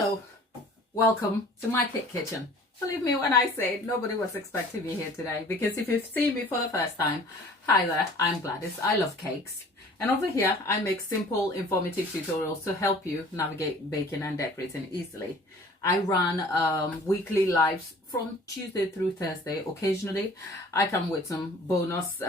Hello, welcome to my cake kitchen. Believe me when I say nobody was expecting me here today, because if you've seen me for the first time, hi there, I'm Gladys. I love cakes, and over here I make simple informative tutorials to help you navigate baking and decorating easily. I run weekly lives from Tuesday through Thursday. Occasionally I come with some bonus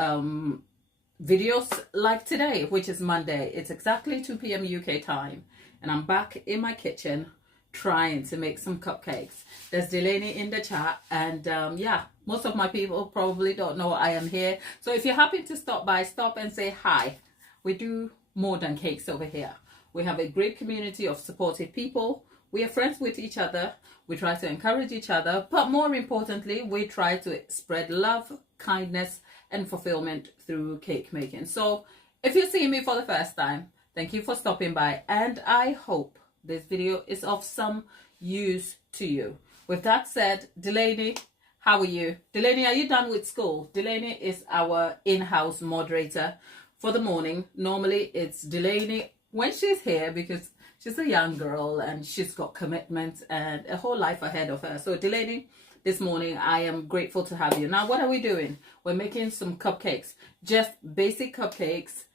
videos like today, which is Monday. It's exactly 2 p.m. UK time, and I'm back in my kitchen trying to make some cupcakes. There's Delaney in the chat, and yeah, most of my people probably don't know I am here. So if you're happy to stop by, stop and say hi. We do more than cakes over here. We have a great community of supportive people. We are friends with each other. We try to encourage each other, but more importantly, we try to spread love, kindness, and fulfillment through cake making. So if you're seeing me for the first time, thank you for stopping by, and I hope this video is of some use to you. With that said, Delaney, how are you? Delaney, are you done with school? Delaney is our in-house moderator for the morning. Normally it's Delaney when she's here, because she's a young girl and she's got commitments and a whole life ahead of her. So Delaney, this morning I am grateful to have you. Now what are we doing? We're making some cupcakes, just basic cupcakes,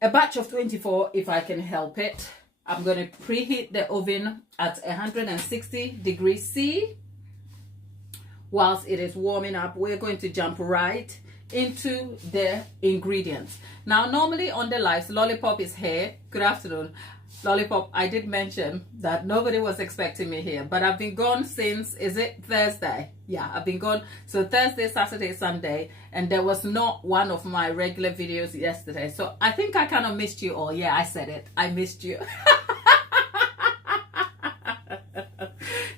a batch of 24 if I can help it. I'm going to preheat the oven at 160 degrees C. Whilst it is warming up, we're going to jump right into the ingredients. Now, normally on the lives, Lollipop is here. Good afternoon. Lollipop, I did mention that nobody was expecting me here, but I've been gone since, is it Thursday? Yeah, I've been gone. So Thursday, Saturday, Sunday, and there was not one of my regular videos yesterday. So I think I kind of missed you all. Yeah, I said it. I missed you.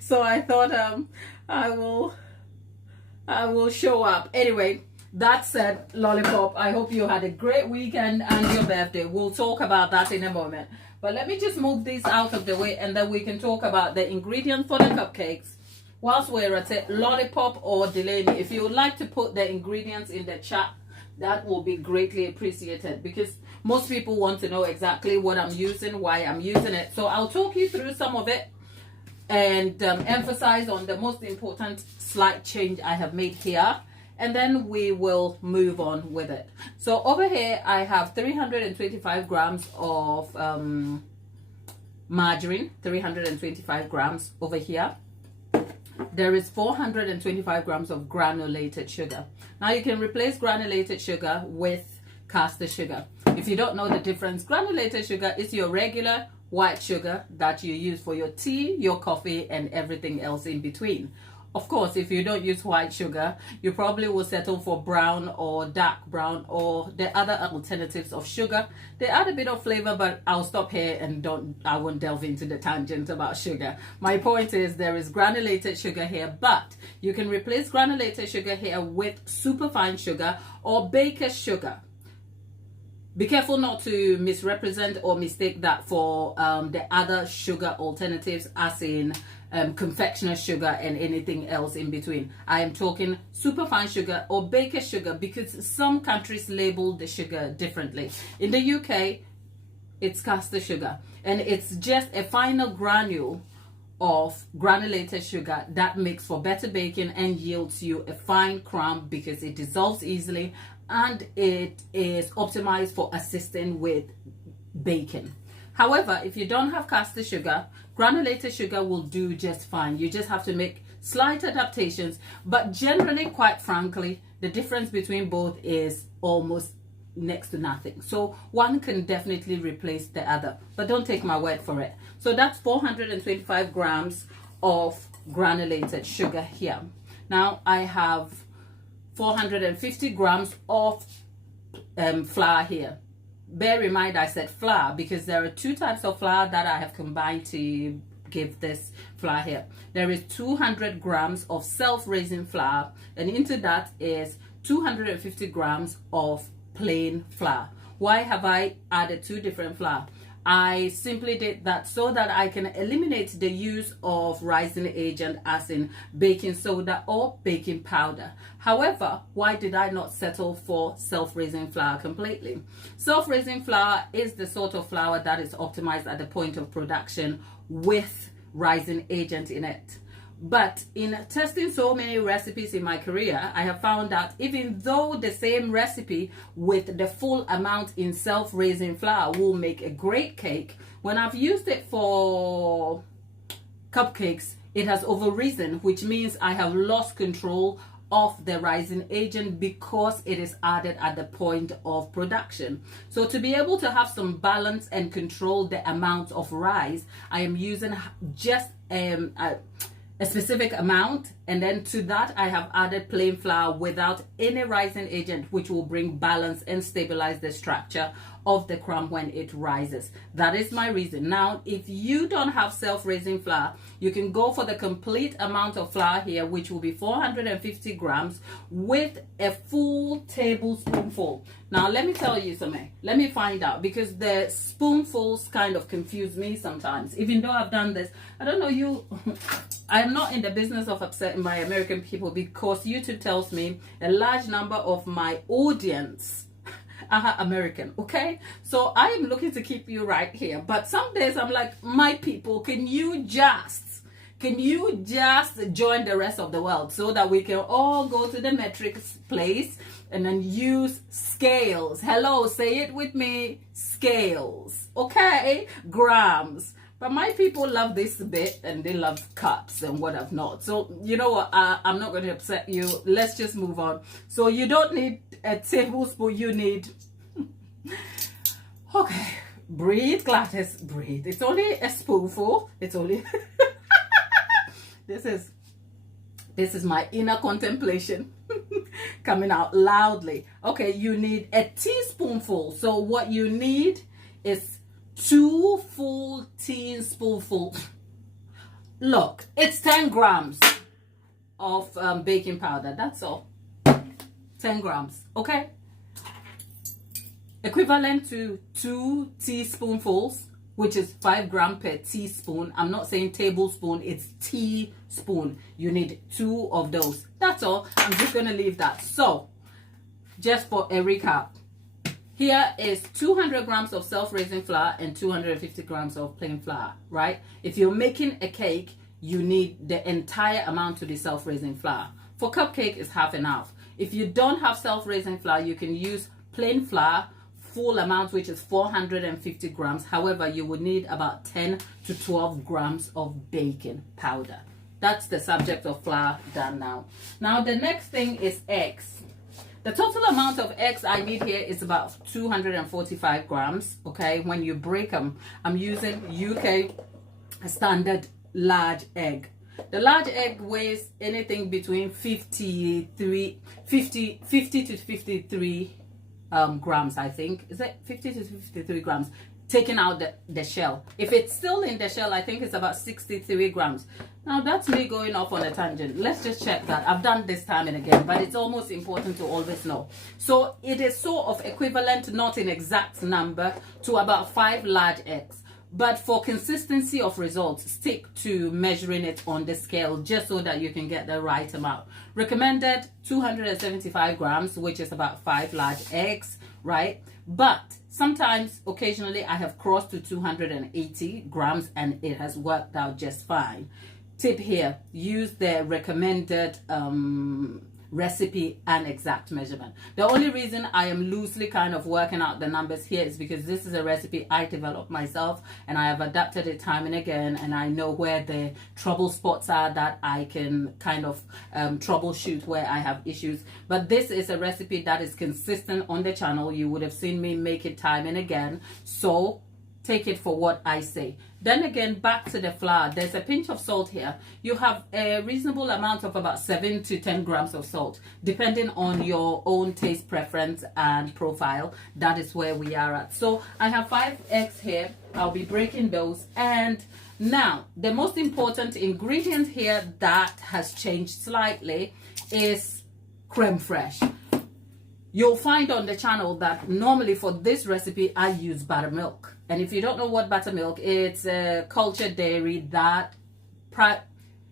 So I thought I will show up. Anyway, that said, Lollipop, I hope you had a great weekend and your birthday. We'll talk about that in a moment. But let me just move these out of the way, and then we can talk about the ingredients for the cupcakes. Whilst we're at it, Lollipop or Delaney, if you would like to put the ingredients in the chat, that will be greatly appreciated, because most people want to know exactly what I'm using, why I'm using it. So I'll talk you through some of it and emphasize on the most important slight change I have made here, and then we will move on with it. So over here I have 325 grams of margarine, 325 grams over here. There is 425 grams of granulated sugar. Now you can replace granulated sugar with caster sugar. If you don't know the difference, granulated sugar is your regular white sugar that you use for your tea, your coffee, and everything else in between. Of course, if you don't use white sugar, you probably will settle for brown or dark brown or the other alternatives of sugar. They add a bit of flavor, but I'll stop here and I won't delve into the tangent about sugar. My point is there is granulated sugar here, but you can replace granulated sugar here with superfine sugar or baker's sugar. Be careful not to misrepresent or mistake that for the other sugar alternatives, as in confectioner sugar and anything else in between. I am talking superfine sugar or baker's sugar, because some countries label the sugar differently. In the UK, it's caster sugar, and it's just a final granule of granulated sugar that makes for better baking and yields you a fine crumb, because it dissolves easily and it is optimized for assisting with baking. However, if you don't have caster sugar, granulated sugar will do just fine. You just have to make slight adaptations, but generally, quite frankly, the difference between both is almost next to nothing. So one can definitely replace the other, but don't take my word for it. So that's 425 grams of granulated sugar here. Now I have 450 grams of flour here. Bear in mind I said flour, because there are two types of flour that I have combined to give this flour here. There is 200 grams of self-raising flour, and into that is 250 grams of plain flour. Why have I added two different flour? I simply did that so that I can eliminate the use of rising agent, as in baking soda or baking powder. However, why did I not settle for self-raising flour completely? Self-raising flour is the sort of flour that is optimized at the point of production with rising agent in it. But in testing so many recipes in my career, I have found that even though the same recipe with the full amount in self-raising flour will make a great cake, when I've used it for cupcakes, it has overrisen, which means I have lost control of the rising agent because it is added at the point of production. So to be able to have some balance and control the amount of rice, I am using just a specific amount, and then to that I have added plain flour without any rising agent, which will bring balance and stabilize the structure of the crumb when it rises. That is my reason. Now, if you don't have self-raising flour, you can go for the complete amount of flour here, which will be 450 grams with a full tablespoonful. Now, let me tell you something. Let me find out, because the spoonfuls kind of confuse me sometimes. Even though I've done this, I don't know you. I'm not in the business of upsetting my American people, because YouTube tells me a large number of my audience are American, okay? So I am looking to keep you right here. But some days I'm like, my people, can you just join the rest of the world so that we can all go to the metrics place and then use scales? Hello, say it with me, scales, okay? Grams. But my people love this bit, and they love cups and what have not. So you know what, I'm not going to upset you. Let's just move on. So you don't need a tablespoon, you need okay, breathe, Gladys, breathe. It's only a spoonful. It's only this is my inner contemplation coming out loudly. Okay, you need a teaspoonful. So what you need is 2 full teaspoonfuls. Look, it's 10 grams of baking powder. That's all. 10 grams, okay? Equivalent to 2 teaspoonfuls, which is 5 grams per teaspoon. I'm not saying tablespoon, it's teaspoon. You need 2 of those. That's all. I'm just going to leave that. So, just for a recap, here is 200 grams of self-raising flour and 250 grams of plain flour, right? If you're making a cake, you need the entire amount to be self-raising flour. For cupcake, it's half and half. If you don't have self-raising flour, you can use plain flour, full amount, which is 450 grams. However, you would need about 10 to 12 grams of baking powder. That's the subject of flour done now. Now, the next thing is eggs. The total amount of eggs I need here is about 245 grams, okay? When you break them, I'm using UK standard large egg. The large egg weighs anything between 50 to 53 grams, I think. Is it 50 to 53 grams? Taking out the shell. If it's still in the shell, I think it's about 63 grams. Now, that's me going off on a tangent. Let's just check that. I've done this time and again, but it's almost important to always know. So it is sort of equivalent, not in exact number, to about 5 large eggs. But for consistency of results, stick to measuring it on the scale just so that you can get the right amount. Recommended 275 grams, which is about 5 large eggs, right? But sometimes, occasionally, I have crossed to 280 grams and it has worked out just fine. Tip here, use the recommended recipe and exact measurement. The only reason I am loosely kind of working out the numbers here is because this is a recipe I developed myself and I have adapted it time and again, and I know where the trouble spots are that I can kind of troubleshoot where I have issues. But this is a recipe that is consistent on the channel. You would have seen me make it time and again, so take it for what I say. Then again, back to the flour. There's a pinch of salt here. You have a reasonable amount of about 7 to 10 grams of salt, depending on your own taste preference and profile. That is where we are at. So I have 5 eggs here. I'll be breaking those. And now, the most important ingredient here that has changed slightly is creme fraiche. You'll find on the channel that normally for this recipe, I use buttermilk. And if you don't know what buttermilk, it's a cultured dairy that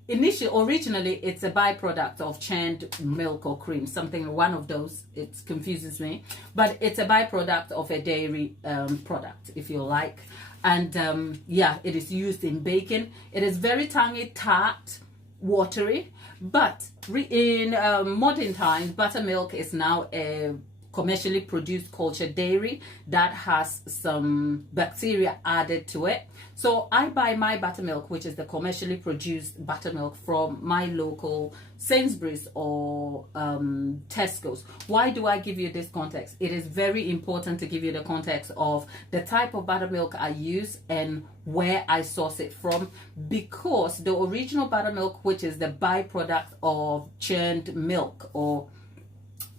originally it's a byproduct of churned milk or cream, one of those. It confuses me, but it's a byproduct of a dairy product, if you like. And yeah, it is used in baking. It is very tangy, tart, watery, but in modern times, buttermilk is now a commercially produced cultured dairy that has some bacteria added to it. So I buy my buttermilk, which is the commercially produced buttermilk, from my local Sainsbury's or Tesco's. Why do I give you this context? It is very important to give you the context of the type of buttermilk I use and where I source it from, because the original buttermilk, which is the byproduct of churned milk or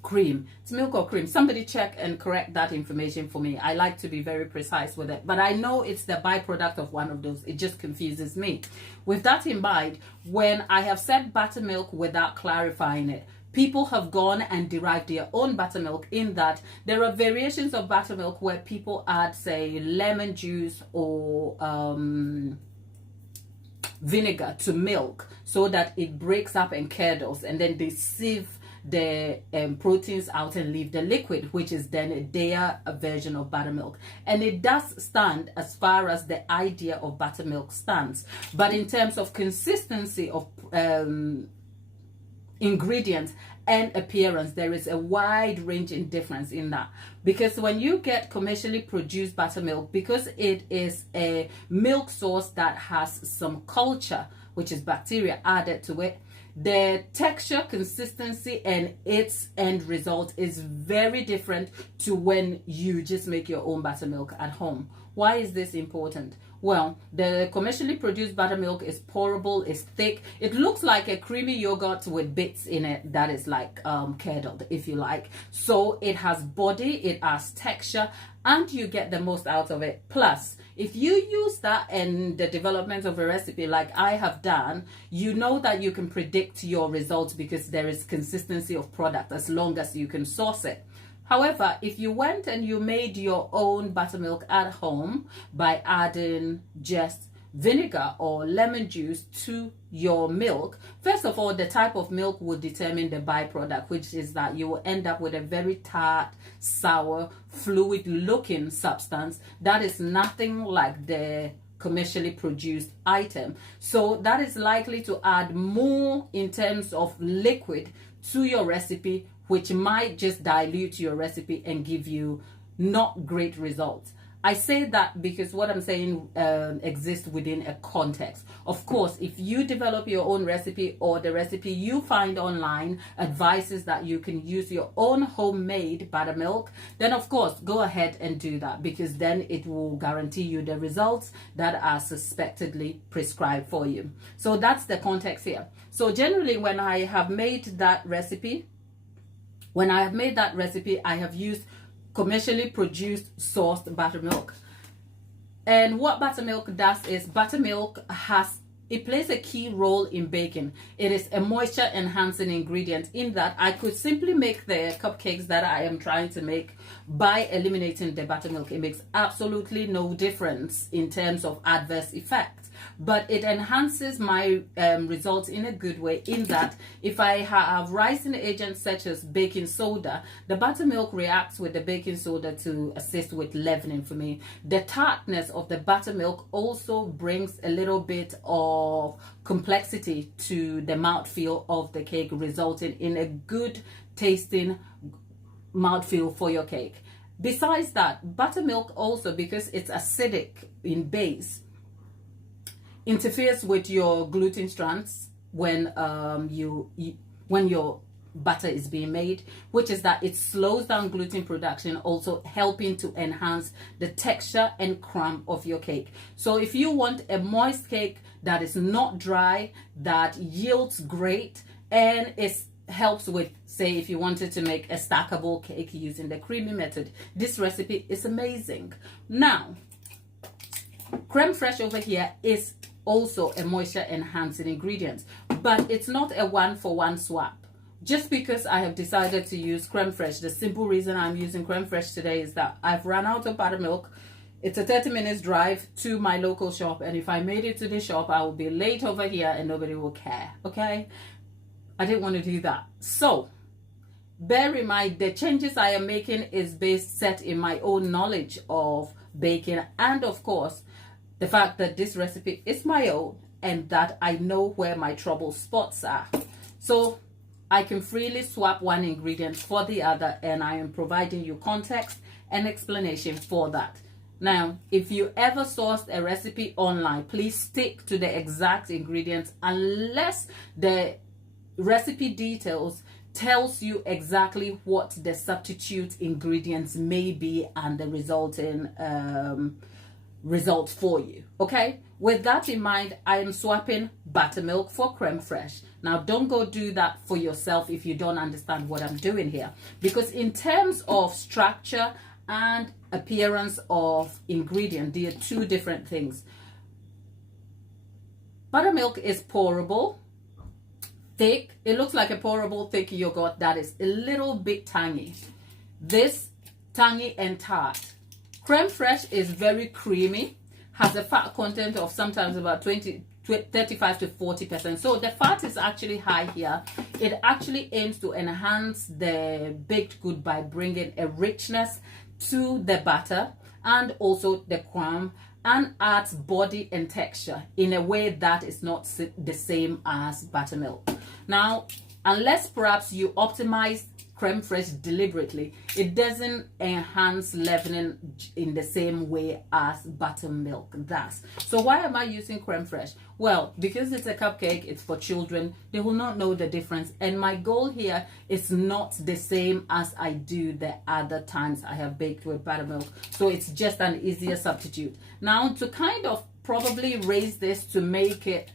cream, it's milk or cream, somebody check and correct that information for me. I like to be very precise with it, but I know it's the byproduct of one of those. It just confuses me. With that in mind, when I have said buttermilk without clarifying it, people have gone and derived their own buttermilk, in that there are variations of buttermilk where people add, say, lemon juice or vinegar to milk so that it breaks up and curdles, and then they sieve the proteins out and leave the liquid, which is then their version of buttermilk. And it does stand as far as the idea of buttermilk stands, but in terms of consistency of ingredients and appearance, there is a wide range in difference in that. Because when you get commercially produced buttermilk, because it is a milk source that has some culture, which is bacteria, added to it, the texture, consistency, and its end result is very different to when you just make your own buttermilk at home. Why is this important? Well, the commercially produced buttermilk is pourable, is thick. It looks like a creamy yogurt with bits in it that is like curdled, if you like. So it has body, it has texture, and you get the most out of it. Plus, if you use that in the development of a recipe like I have done, you know that you can predict your results because there is consistency of product as long as you can source it. However, if you went and you made your own buttermilk at home by adding just vinegar or lemon juice to your milk, first of all, the type of milk will determine the byproduct, which is that you will end up with a very tart, sour, fluid looking substance that is nothing like the commercially produced item. So that is likely to add more in terms of liquid to your recipe, which might just dilute your recipe and give you not great results. I say that because what I'm saying exists within a context. Of course, if you develop your own recipe, or the recipe you find online advises that you can use your own homemade buttermilk, then of course go ahead and do that, because then it will guarantee you the results that are suspectedly prescribed for you. So that's the context here. So generally, when I have made that recipe, I have used commercially produced sourced buttermilk. And what buttermilk does is, it plays a key role in baking. It is a moisture enhancing ingredient, in that I could simply make the cupcakes that I am trying to make by eliminating the buttermilk. It makes absolutely no difference in terms of adverse effects, but it enhances my results in a good way, in that if I have rising agents such as baking soda, the buttermilk reacts with the baking soda to assist with leavening for me. The tartness of the buttermilk also brings a little bit of complexity to the mouthfeel of the cake, resulting in a good tasting mouthfeel for your cake. Besides that, buttermilk also, because it's acidic in base, interferes with your gluten strands when your butter is being made, which is that it slows down gluten production, also helping to enhance the texture and crumb of your cake. So if you want a moist cake that is not dry, that yields great, and it helps with, say, if you wanted to make a stackable cake using the creamy method, this recipe is amazing. Now, creme fraiche over here is also a moisture enhancing ingredient, but it's not a one-for-one swap. Just because I have decided to use creme fraiche, the simple reason I'm using creme fraiche today is that I've run out of buttermilk. It's a 30 minutes drive to my local shop, and if I made it to the shop, I will be late over here and nobody will care, okay? I didn't want to do that. So bear in mind, the changes I am making is set in my own knowledge of baking, and of course the fact that this recipe is my own and that I know where my trouble spots are. So I can freely swap one ingredient for the other, and I am providing you context and explanation for that. Now, if you ever sourced a recipe online, please stick to the exact ingredients unless the recipe details tells you exactly what the substitute ingredients may be and the resulting result for you. Okay, with that in mind, I am swapping buttermilk for creme fraiche. Now, don't go do that for yourself if you don't understand what I'm doing here, because in terms of structure and appearance of ingredient, they are two different things. Buttermilk is pourable, thick. It looks like a pourable thick yogurt that is a little bit tangy. This tangy and tart. Creme fraiche is very creamy, has a fat content of sometimes about 35 to 40%. So the fat is actually high here. It actually aims to enhance the baked good by bringing a richness to the butter and also the crumb, and adds body and texture in a way that is not the same as buttermilk. Now, unless perhaps you optimize creme fraiche deliberately, it doesn't enhance leavening in the same way as buttermilk does. So why am I using creme fraiche? Well, because it's a cupcake, it's for children, they will not know the difference, and my goal here is not the same as I do the other times I have baked with buttermilk, so it's just an easier substitute. Now, to kind of probably raise this to make it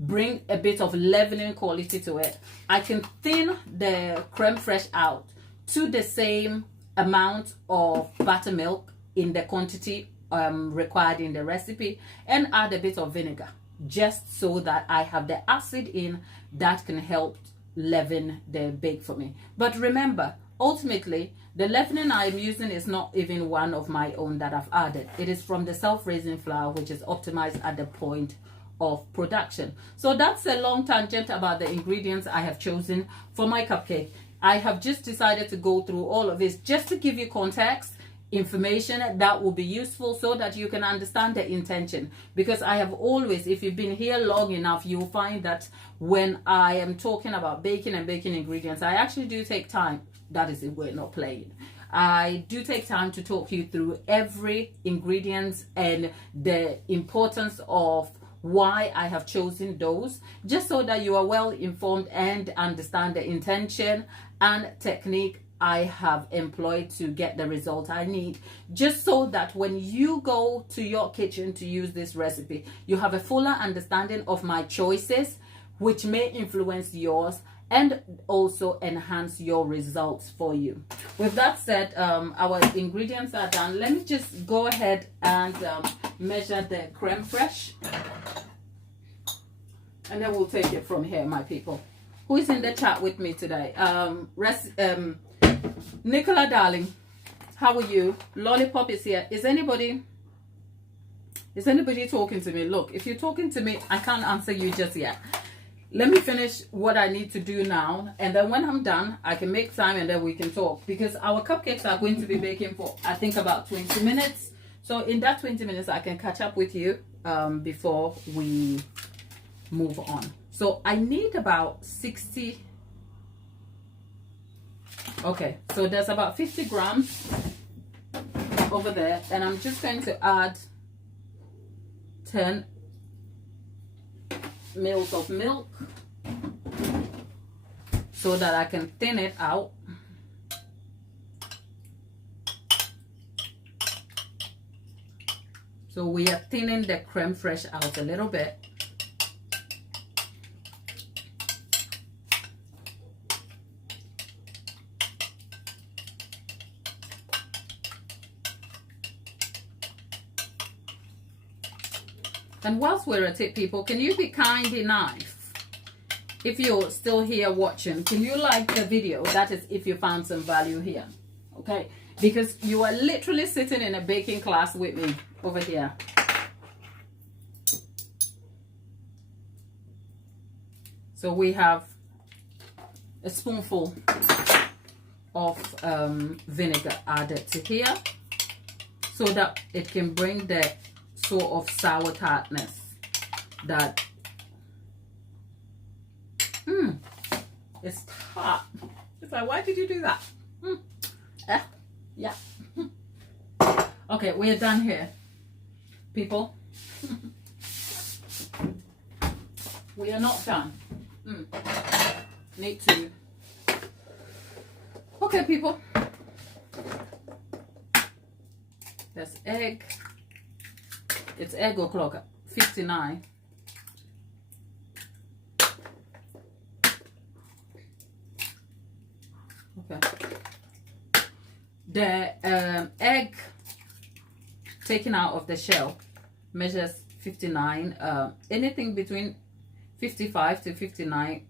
bring a bit of leavening quality to it, I can thin the creme fraiche out to the same amount of buttermilk in the quantity required in the recipe, and add a bit of vinegar, just so that I have the acid in that can help leaven the bake for me. But remember, ultimately, the leavening I'm using is not even one of my own that I've added. It is from the self-raising flour, which is optimized at the point of production. So that's a long tangent about the ingredients I have chosen for my cupcake. I have just decided to go through all of this just to give you context, information that will be useful so that you can understand the intention. Because I have always, if you've been here long enough, you'll find that when I am talking about baking and baking ingredients, I actually do take time. That is if we're not playing. I do take time to talk you through every ingredient and the importance of why I have chosen those, just so that you are well informed and understand the intention and technique I have employed to get the result I need, just so that when you go to your kitchen to use this recipe, you have a fuller understanding of my choices, which may influence yours and also enhance your results for you. With that said, our ingredients are done. Let me just go ahead and measure the creme fraiche, and then we'll take it from here, my people. Who is in the chat with me today? Nicola, darling, how are you? Lollipop is here. Is anybody talking to me? Look, if you're talking to me, I can't answer you just yet. Let me finish what I need to do now, and then when I'm done, I can make time and then we can talk, because our cupcakes are going to be baking for, I think, about 20 minutes. So in that 20 minutes, I can catch up with you before we move on. So I need about 60. Okay, so there's about 50 grams over there, and I'm just going to add 10 mils of milk so that I can thin it out. So we are thinning the creme fraiche out a little bit. And whilst we're at it, people, can you be kind enough, if you're still here watching, can you like the video? That is if you found some value here, okay? Because you are literally sitting in a baking class with me over here. So we have a spoonful of vinegar added to here so that it can bring the sort of sour tartness that it's tart. It's like, why did you do that? Yeah. Okay, we're done here, people. We are not done. Need to. Okay, people. There's egg. It's egg o'clock. 59. Okay. The egg taken out of the shell measures 59. Anything between 55 to 59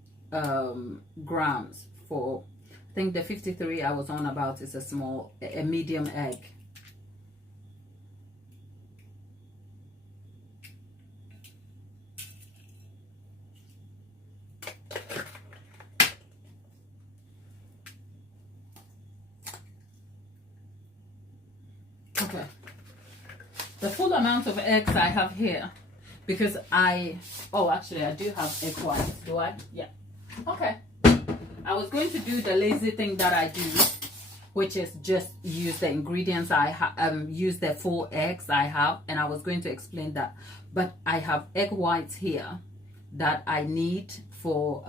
grams. For I think the 53 I was on about is a medium egg. Okay, the full amount of eggs I have here, because actually I do have egg whites, do I? Yeah. Okay, I was going to do the lazy thing that I do, which is just use the ingredients I have, use the full eggs I have, and I was going to explain that, but I have egg whites here that I need for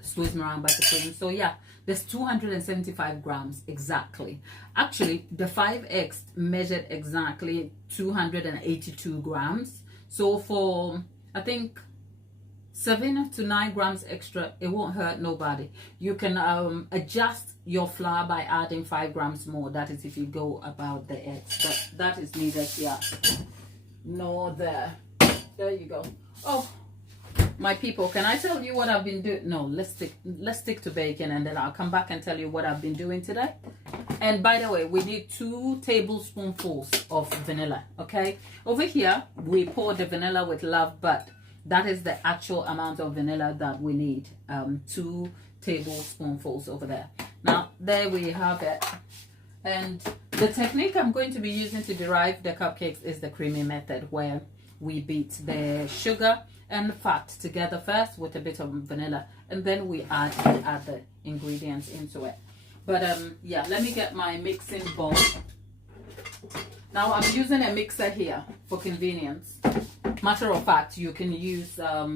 Swiss meringue buttercream. So yeah, there's 275 grams exactly. Actually, the 5 eggs measured exactly 282 grams. So for, I think, 7 to 9 grams extra, it won't hurt nobody. You can adjust your flour by adding 5 grams more. That is if you go about the eggs, but that is neither here nor there. There you go. Oh, my people, can I tell you what I've been doing? No, let's stick to bacon, and then I'll come back and tell you what I've been doing today. And by the way, we need 2 tablespoonfuls of vanilla. Okay, over here we pour the vanilla with love, but that is the actual amount of vanilla that we need. 2 tablespoonfuls over there. Now there we have it. And the technique I'm going to be using to derive the cupcakes is the creamy method, where we beat the sugar and fat together first with a bit of vanilla, and then we add the other ingredients into it. But yeah, let me get my mixing bowl. Now I'm using a mixer here for convenience. Matter of fact, you can use a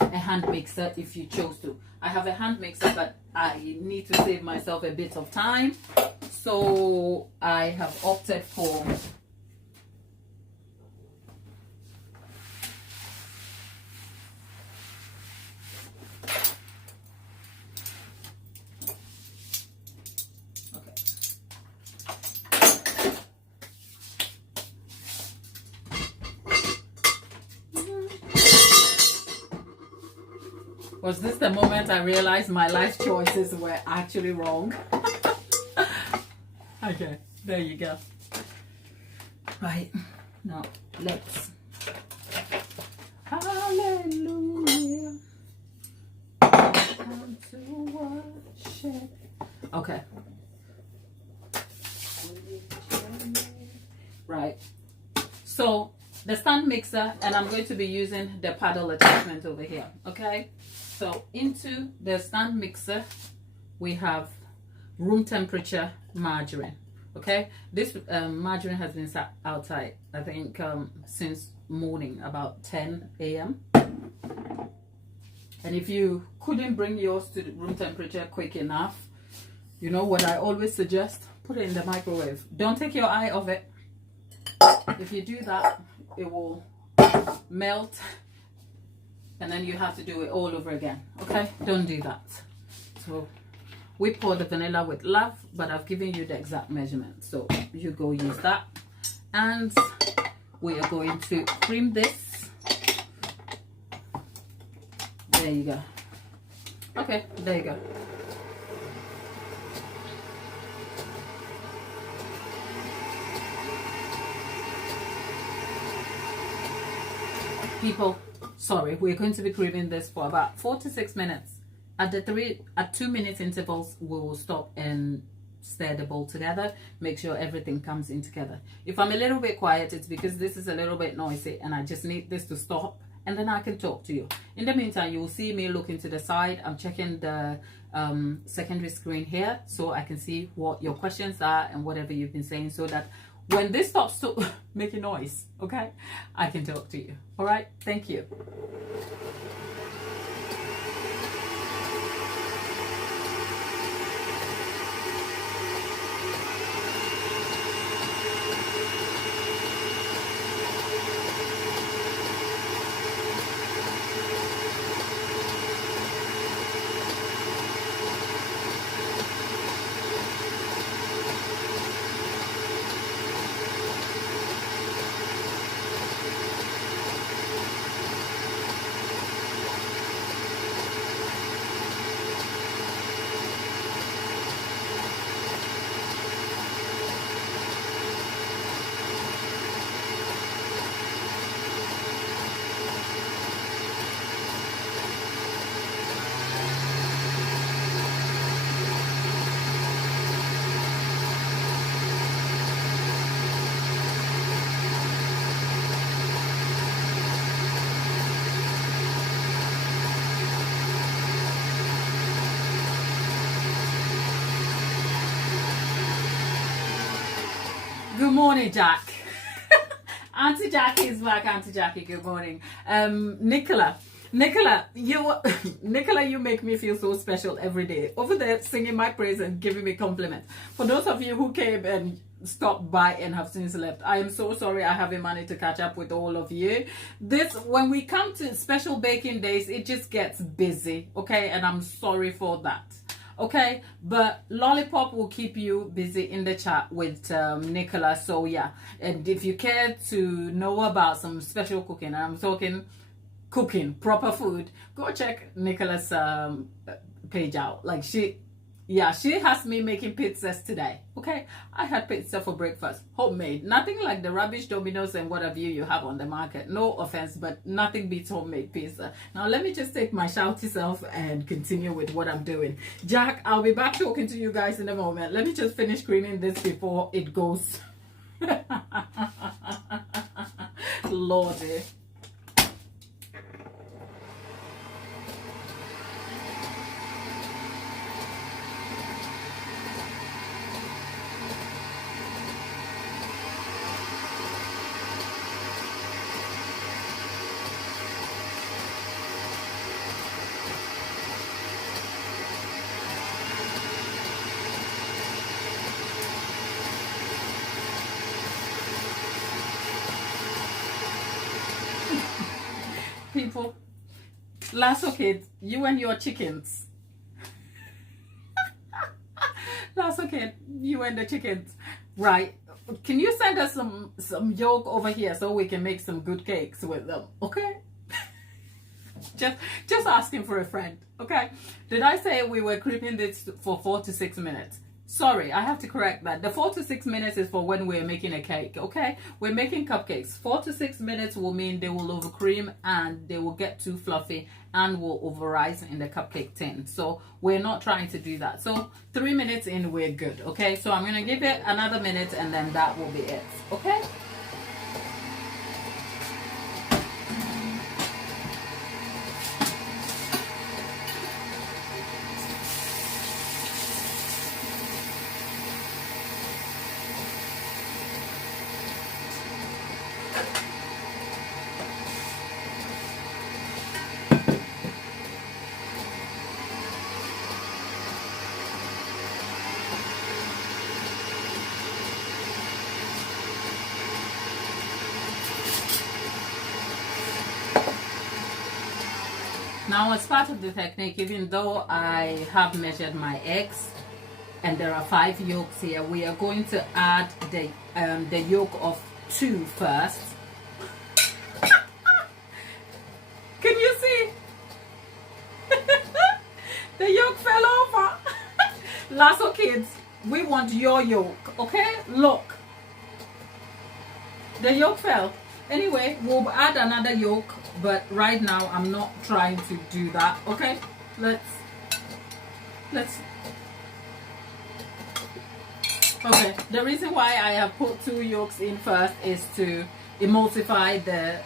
hand mixer if you chose to. I have a hand mixer, but I need to save myself a bit of time, so I have opted for Was this the moment I realized my life choices were actually wrong? Okay, there you go. Right, now let's... Hallelujah. Come to worship. Okay. Right. So, the stand mixer, and I'm going to be using the paddle attachment over here. Okay. So into the stand mixer, we have room temperature margarine. Okay, this margarine has been sat outside, I think, since morning, about 10 a.m. And if you couldn't bring yours to the room temperature quick enough, you know what I always suggest? Put it in the microwave. Don't take your eye off it. If you do that, it will melt, and then you have to do it all over again. Okay, don't do that. So we pour the vanilla with love, but I've given you the exact measurement, so you go use that. And we are going to cream this. There you go. Okay, there you go. People, sorry, we're going to be creaming this for about 4 to 6 minutes. At 2 minute intervals, we will stop and stir the bowl together. Make sure everything comes in together. If I'm a little bit quiet, it's because this is a little bit noisy and I just need this to stop, and then I can talk to you. In the meantime, you will see me looking to the side. I'm checking the secondary screen here so I can see what your questions are and whatever you've been saying, so that when this stops to making noise, okay, I can talk to you. All right, thank you. Good morning, Jack. Auntie Jackie is back. Auntie Jackie, good morning. Nicola, you make me feel so special every day. Over there, singing my praise and giving me compliments. For those of you who came and stopped by and have since left, I am so sorry I haven't managed to catch up with all of you. When we come to special baking days, it just gets busy, okay? And I'm sorry for that. Okay, but Lollipop will keep you busy in the chat with Nicola. So yeah, and if you care to know about some special cooking, and I'm talking cooking, proper food, go check Nicola's page out. Like she has me making pizzas today. Okay, I had pizza for breakfast, homemade. Nothing like the rubbish Domino's and whatever you have on the market. No offense, but nothing beats homemade pizza. Now let me just take my shouty self and continue with what I'm doing. Jack, I'll be back talking to you guys in a moment. Let me just finish creaming this before it goes. Lordy. People, Lasso Kid, you and your chickens. Lasso Kid, you and the chickens. Right. Can you send us some yolk over here so we can make some good cakes with them? Okay? just asking for a friend. Okay? Did I say we were creeping this for 4 to 6 minutes? Sorry, I have to correct that. The 4 to 6 minutes is for when we're making a cake, okay? We're making cupcakes. 4 to 6 minutes will mean they will over cream and they will get too fluffy and will overrise in the cupcake tin. So we're not trying to do that. So 3 minutes in, we're good, okay? So I'm going to give it another minute and then that will be it, okay? Now, as part of the technique, even though I have measured my eggs and there are 5 yolks here, we are going to add the yolk of 2 first. Can you see? The yolk fell over. Lasso kids, we want your yolk, okay? Look. The yolk fell. Anyway, we'll add another yolk, but right now I'm not trying to do that, okay? Let's Okay, the reason why I have put 2 yolks in first is to emulsify the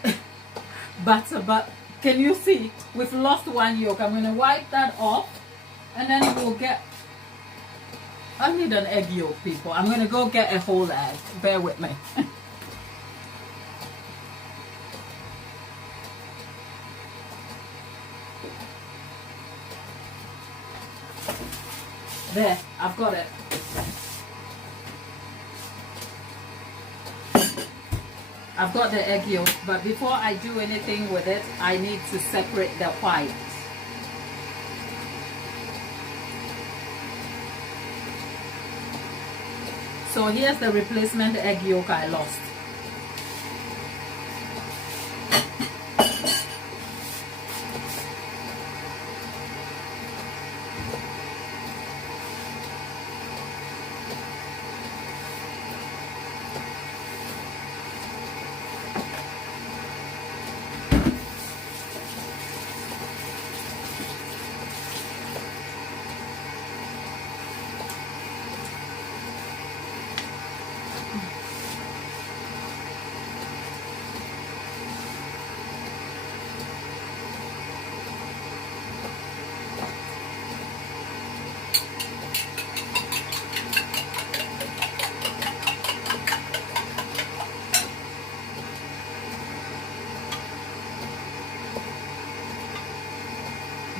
butter, but can you see we've lost 1 yolk? I'm going to wipe that off and then we'll get, I need an egg yolk, people. I'm going to go get a whole egg. Bear with me. There, I've got it. I've got the egg yolk, but before I do anything with it, I need to separate the white. So here's the replacement egg yolk I lost.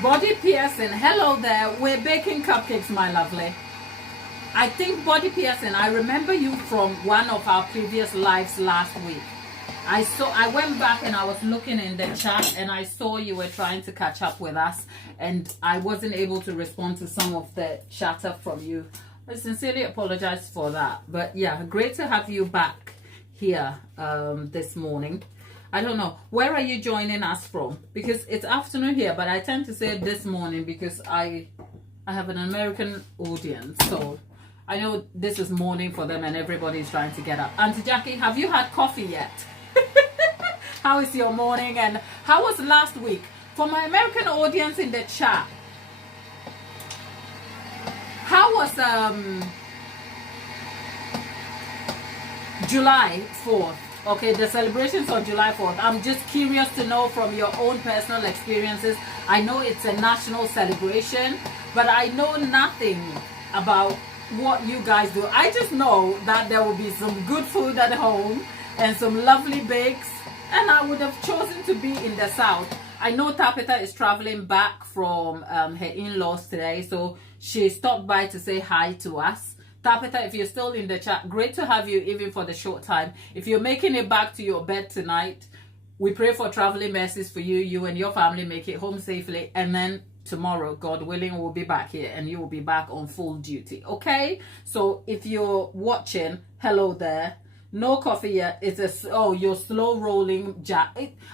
Body piercing, hello there. We're baking cupcakes, my lovely. I think body piercing, I remember you from one of our previous lives last week. I went back and I was looking in the chat and I saw you were trying to catch up with us and I wasn't able to respond to some of the chatter from you. I sincerely apologize for that. But yeah, great to have you back here this morning. I don't know, where are you joining us from? Because it's afternoon here, but I tend to say this morning because I have an American audience. So I know this is morning for them and everybody's trying to get up. Auntie Jackie, have you had coffee yet? How is your morning and how was last week? For my American audience in the chat, how was July 4th? Okay, the celebrations on July 4th. I'm just curious to know from your own personal experiences. I know it's a national celebration, but I know nothing about what you guys do. I just know that there will be some good food at home and some lovely bakes, and I would have chosen to be in the South. I know Tabitha is traveling back from her in-laws today, so she stopped by to say hi to us. Tabitha, if you're still in the chat, great to have you even for the short time. If you're making it back to your bed tonight, we pray for traveling mercies for you. You and your family make it home safely. And then tomorrow, God willing, we'll be back here and you will be back on full duty. Okay? So if you're watching, hello there. No coffee yet. It's you're slow rolling,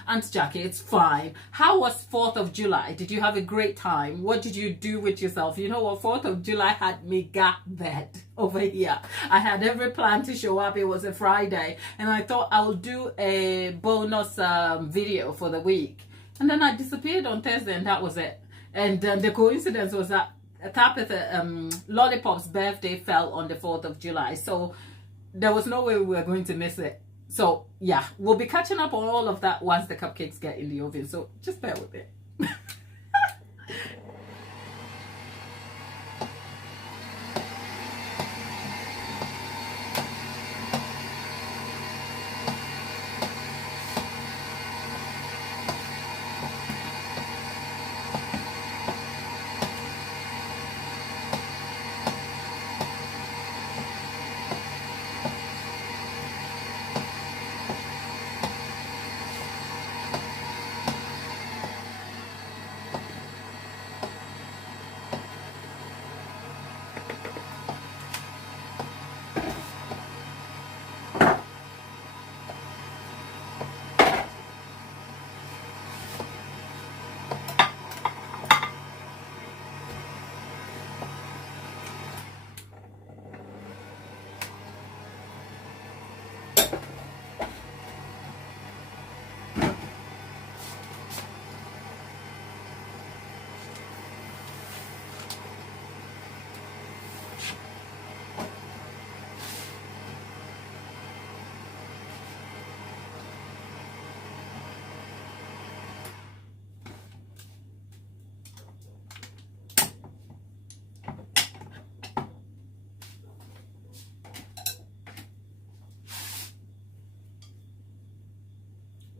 Aunt Jackie. It's fine. How was 4th of July? Did you have a great time? What did you do with yourself? You know what? 4th of July had me bed over here. I had every plan to show up. It was a Friday, and I thought I'll do a bonus video for the week, and then I disappeared on Thursday, and that was it. And the coincidence was that Tabitha Lollipop's birthday fell on the 4th of July, so there was no way we were going to miss it. So yeah, we'll be catching up on all of that once the cupcakes get in the oven. So just bear with it.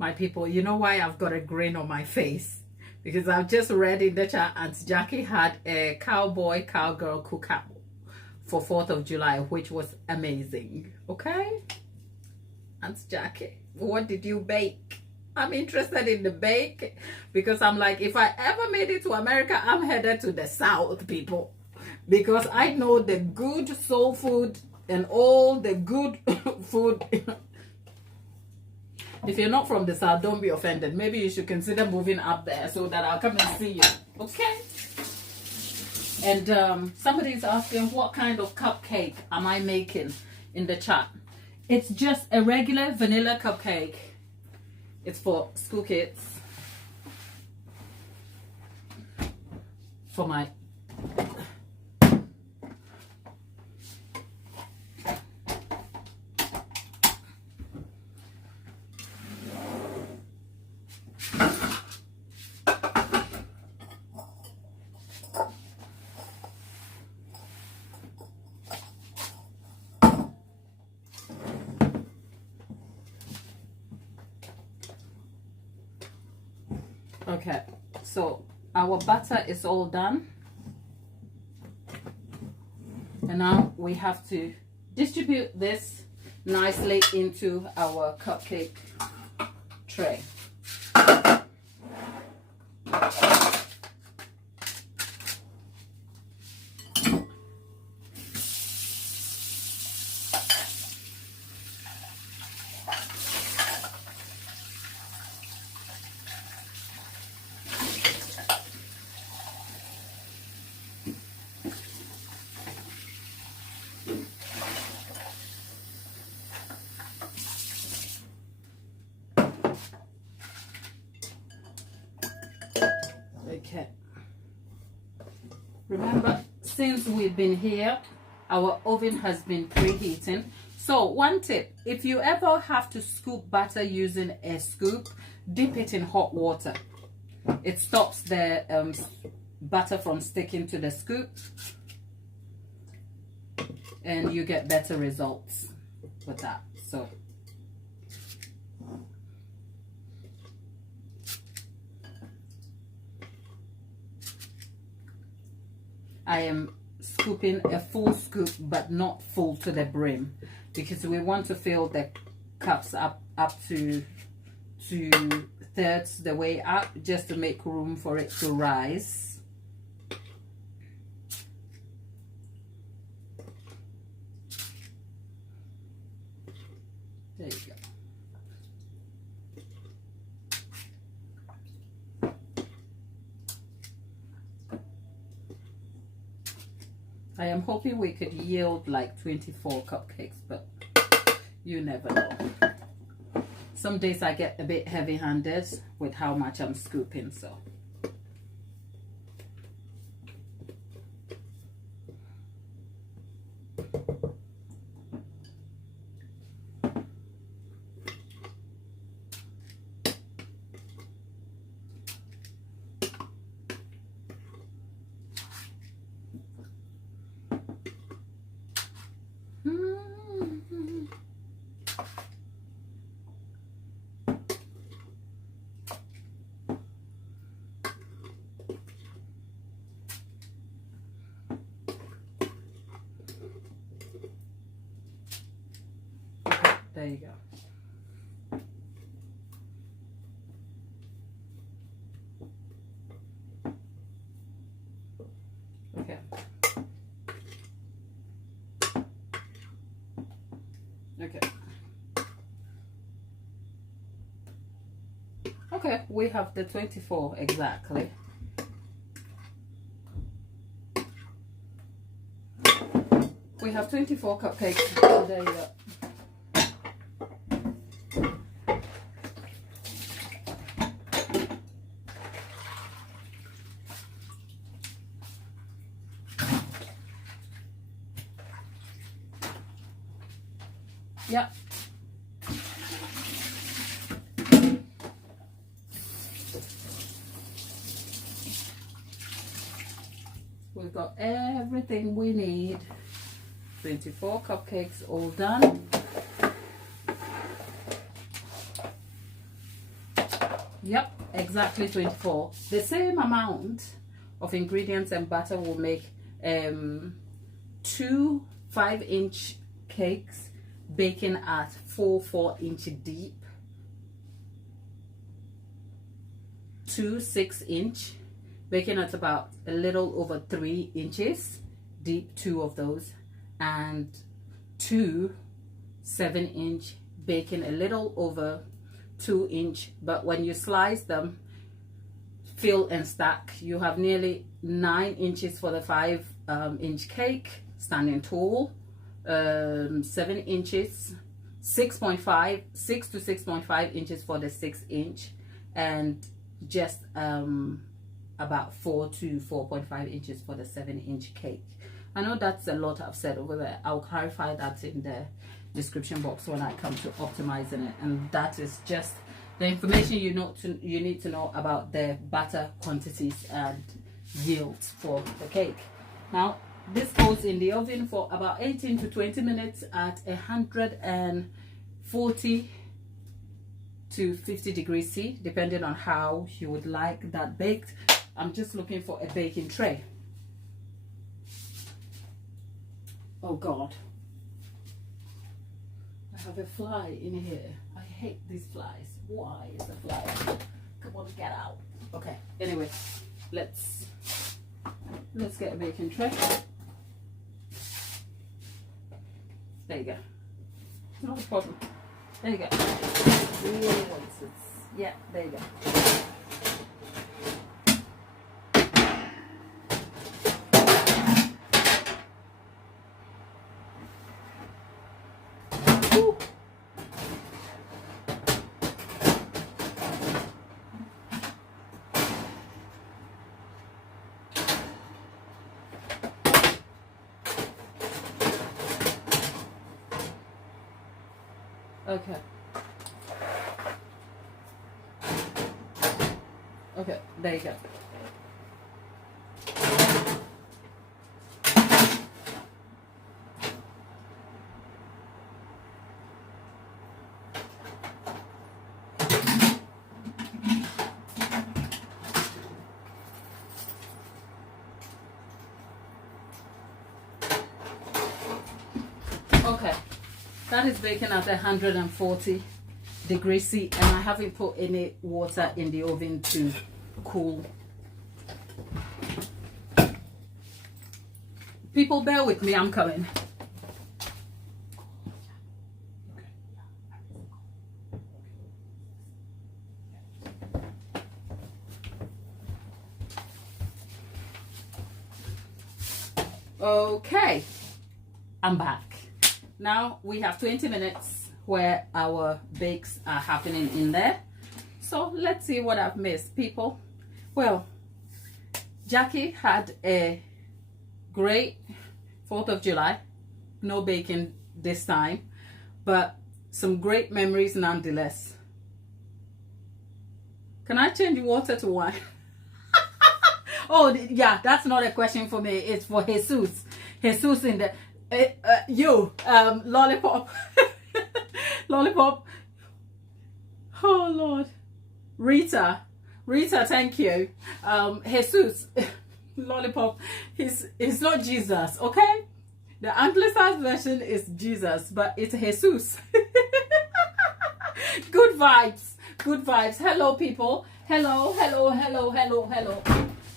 My people, you know why I've got a grin on my face? Because I've just read in the chat Aunt Jackie had a cowboy cowgirl cookout for 4th of July, which was amazing. Okay, Aunt Jackie, what did you bake? I'm interested in the bake, because I'm like, if I ever made it to America, I'm headed to the South, people, because I know the good soul food and all the good food. If you're not from the South, don't be offended. Maybe you should consider moving up there so that I'll come and see you. Okay? And somebody's asking, what kind of cupcake am I making in the chat? It's just a regular vanilla cupcake. It's for school kids. For my... Okay, so our butter is all done, and now we have to distribute this nicely into our cupcake tray. Okay, remember, since we've been here, our oven has been preheating. So one tip, if you ever have to scoop butter using a scoop, dip it in hot water. It stops the butter from sticking to the scoop, and you get better results with that. So I am scooping a full scoop, but not full to the brim, because we want to fill the cups up to 2/3 the way up, just to make room for it to rise. There you go. I am hoping we could yield like 24 cupcakes, but you never know. Some days I get a bit heavy-handed with how much I'm scooping, so. There you go. Okay. Okay. Okay, we have the 24 exactly. We have 24 cupcakes. There you go. Yep. We've got everything we need. 24 cupcakes all done. Yep, exactly 24. The same amount of ingredients and butter will make 2 5-inch cakes baking at 4-inch deep, 2 6-inch baking at about a little over 3 inches deep, 2 of those, and 2 7-inch baking a little over 2-inch. But when you slice them, fill and stack, you have nearly 9 inches for the 5-inch cake standing tall, 7 inches, 6 to 6.5 inches for the 6-inch, and just about 4 to 4.5 inches for the 7-inch cake. I know that's a lot I've said over there. I'll clarify that in the description box when I come to optimizing it, and that is just the information you need to know about the butter quantities and yields for the cake. Now this goes in the oven for about 18 to 20 minutes at 140 to 50 degrees C, depending on how you would like that baked. I'm just looking for a baking tray. Oh God, I have a fly in here. I hate these flies. Why is a fly? Come on, get out. Okay, anyway, let's get a baking tray. There you go. No problem. There you go. Yeah, there you go. Woo. Okay. Okay, there you go. Okay, that is baking at 140 degrees C, and I haven't put any water in the oven to cool. People, bear with me, I'm coming. Okay, I'm back. Now we have 20 minutes where our bakes are happening in there. So let's see what I've missed, people. Well, Jackie had a great 4th of July. No baking this time, but some great memories nonetheless. Can I change water to wine? Oh yeah, that's not a question for me. It's for Jesus. Jesus in the lollipop. Lollipop. Oh Lord. Rita, thank you. Jesus, lollipop. He's not Jesus, okay? The anglicized version is Jesus, but it's Jesus. Good vibes, good vibes. Hello, people. Hello.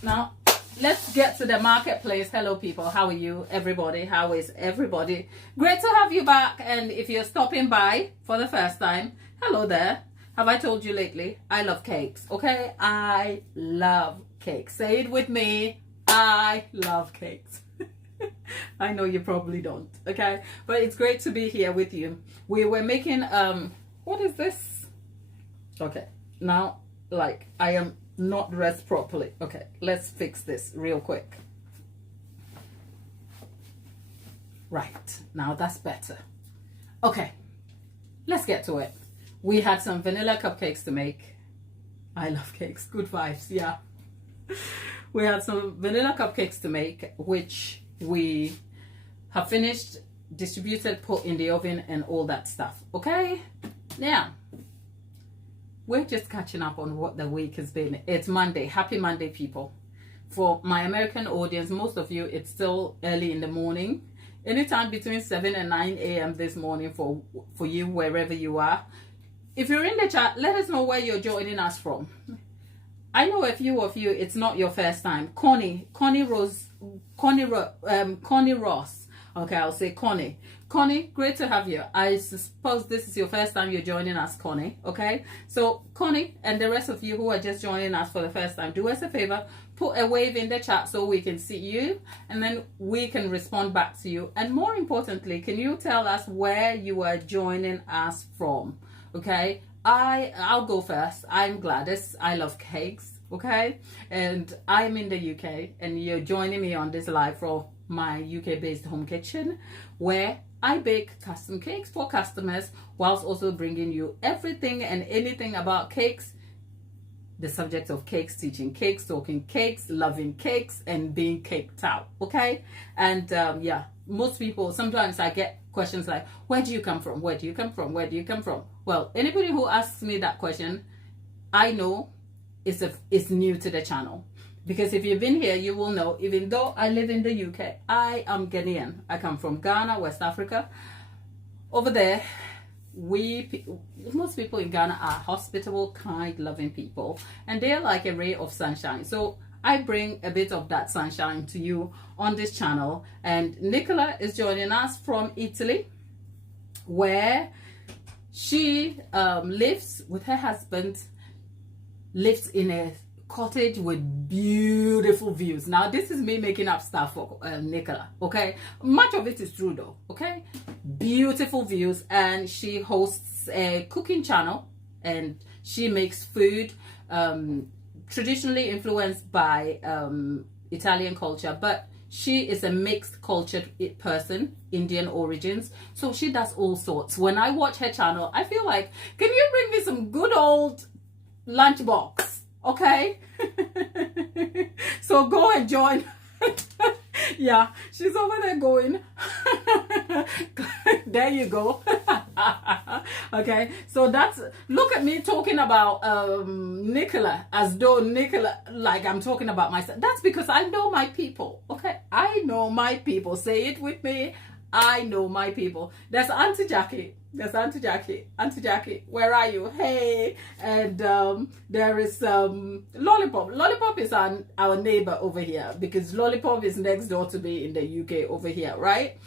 Now, let's get to the marketplace. Hello, people. How are you, everybody? How is everybody? Great to have you back. And if you're stopping by for the first time, hello there. Have I told you lately? I love cakes, okay? I love cakes. Say it with me. I love cakes. I know you probably don't, okay? But it's great to be here with you. We were making, what is this? Okay, now, like, I am not dressed properly. Okay, let's fix this real quick. Right, now that's better. Okay, let's get to it. We had some vanilla cupcakes to make. I love cakes. Good vibes, yeah. We had some vanilla cupcakes to make, which we have finished, distributed, put in the oven, and all that stuff. Okay? Now, we're just catching up on what the week has been. It's Monday. Happy Monday, people. For my American audience, most of you, it's still early in the morning. Anytime between 7 and 9 a.m. this morning for you, wherever you are. If you're in the chat, let us know where you're joining us from. I know a few of you, it's not your first time. Connie Ross. Okay, I'll say Connie. Connie, great to have you. I suppose this is your first time you're joining us, Connie. Okay, so Connie and the rest of you who are just joining us for the first time, do us a favor, put a wave in the chat so we can see you, and then we can respond back to you. And more importantly, can you tell us where you are joining us from? Okay, I'll go first. I'm Gladys. I love cakes. Okay, and I'm in the UK, and you're joining me on this live from my UK-based home kitchen, where I bake custom cakes for customers, whilst also bringing you everything and anything about cakes, the subject of cakes, teaching cakes, talking cakes, loving cakes, and being caked out. Okay, and yeah, most people, sometimes I get questions like, where do you come from? Where do you come from? Where do you come from? Well, anybody who asks me that question, I know it's new to the channel. Because if you've been here, you will know, even though I live in the UK, I am Ghanaian. I come from Ghana, West Africa. Over there, most people in Ghana are hospitable, kind, loving people. And they're like a ray of sunshine. So I bring a bit of that sunshine to you on this channel. And Nicola is joining us from Italy, where she lives with her husband, lives in a cottage with beautiful views. Now this is me making up stuff for Nicola, okay? Much of it is true though, okay? Beautiful views, and she hosts a cooking channel, and she makes food traditionally influenced by Italian culture, but she is a mixed cultured person, Indian origins, so she does all sorts. When I watch her channel, I feel like, can you bring me some good old lunchbox? Okay, so go and join. Yeah, she's over there going. There you go. Okay, so that's, look at me talking about Nicola as though Nicola, like I'm talking about myself. That's because I know my people. Okay, I know my people. Say it with me. I know my people. There's Auntie Jackie. There's Auntie Jackie. Auntie Jackie, where are you? Hey. And there is Lollipop. Lollipop is our neighbor over here, because Lollipop is next door to me in the UK over here, right?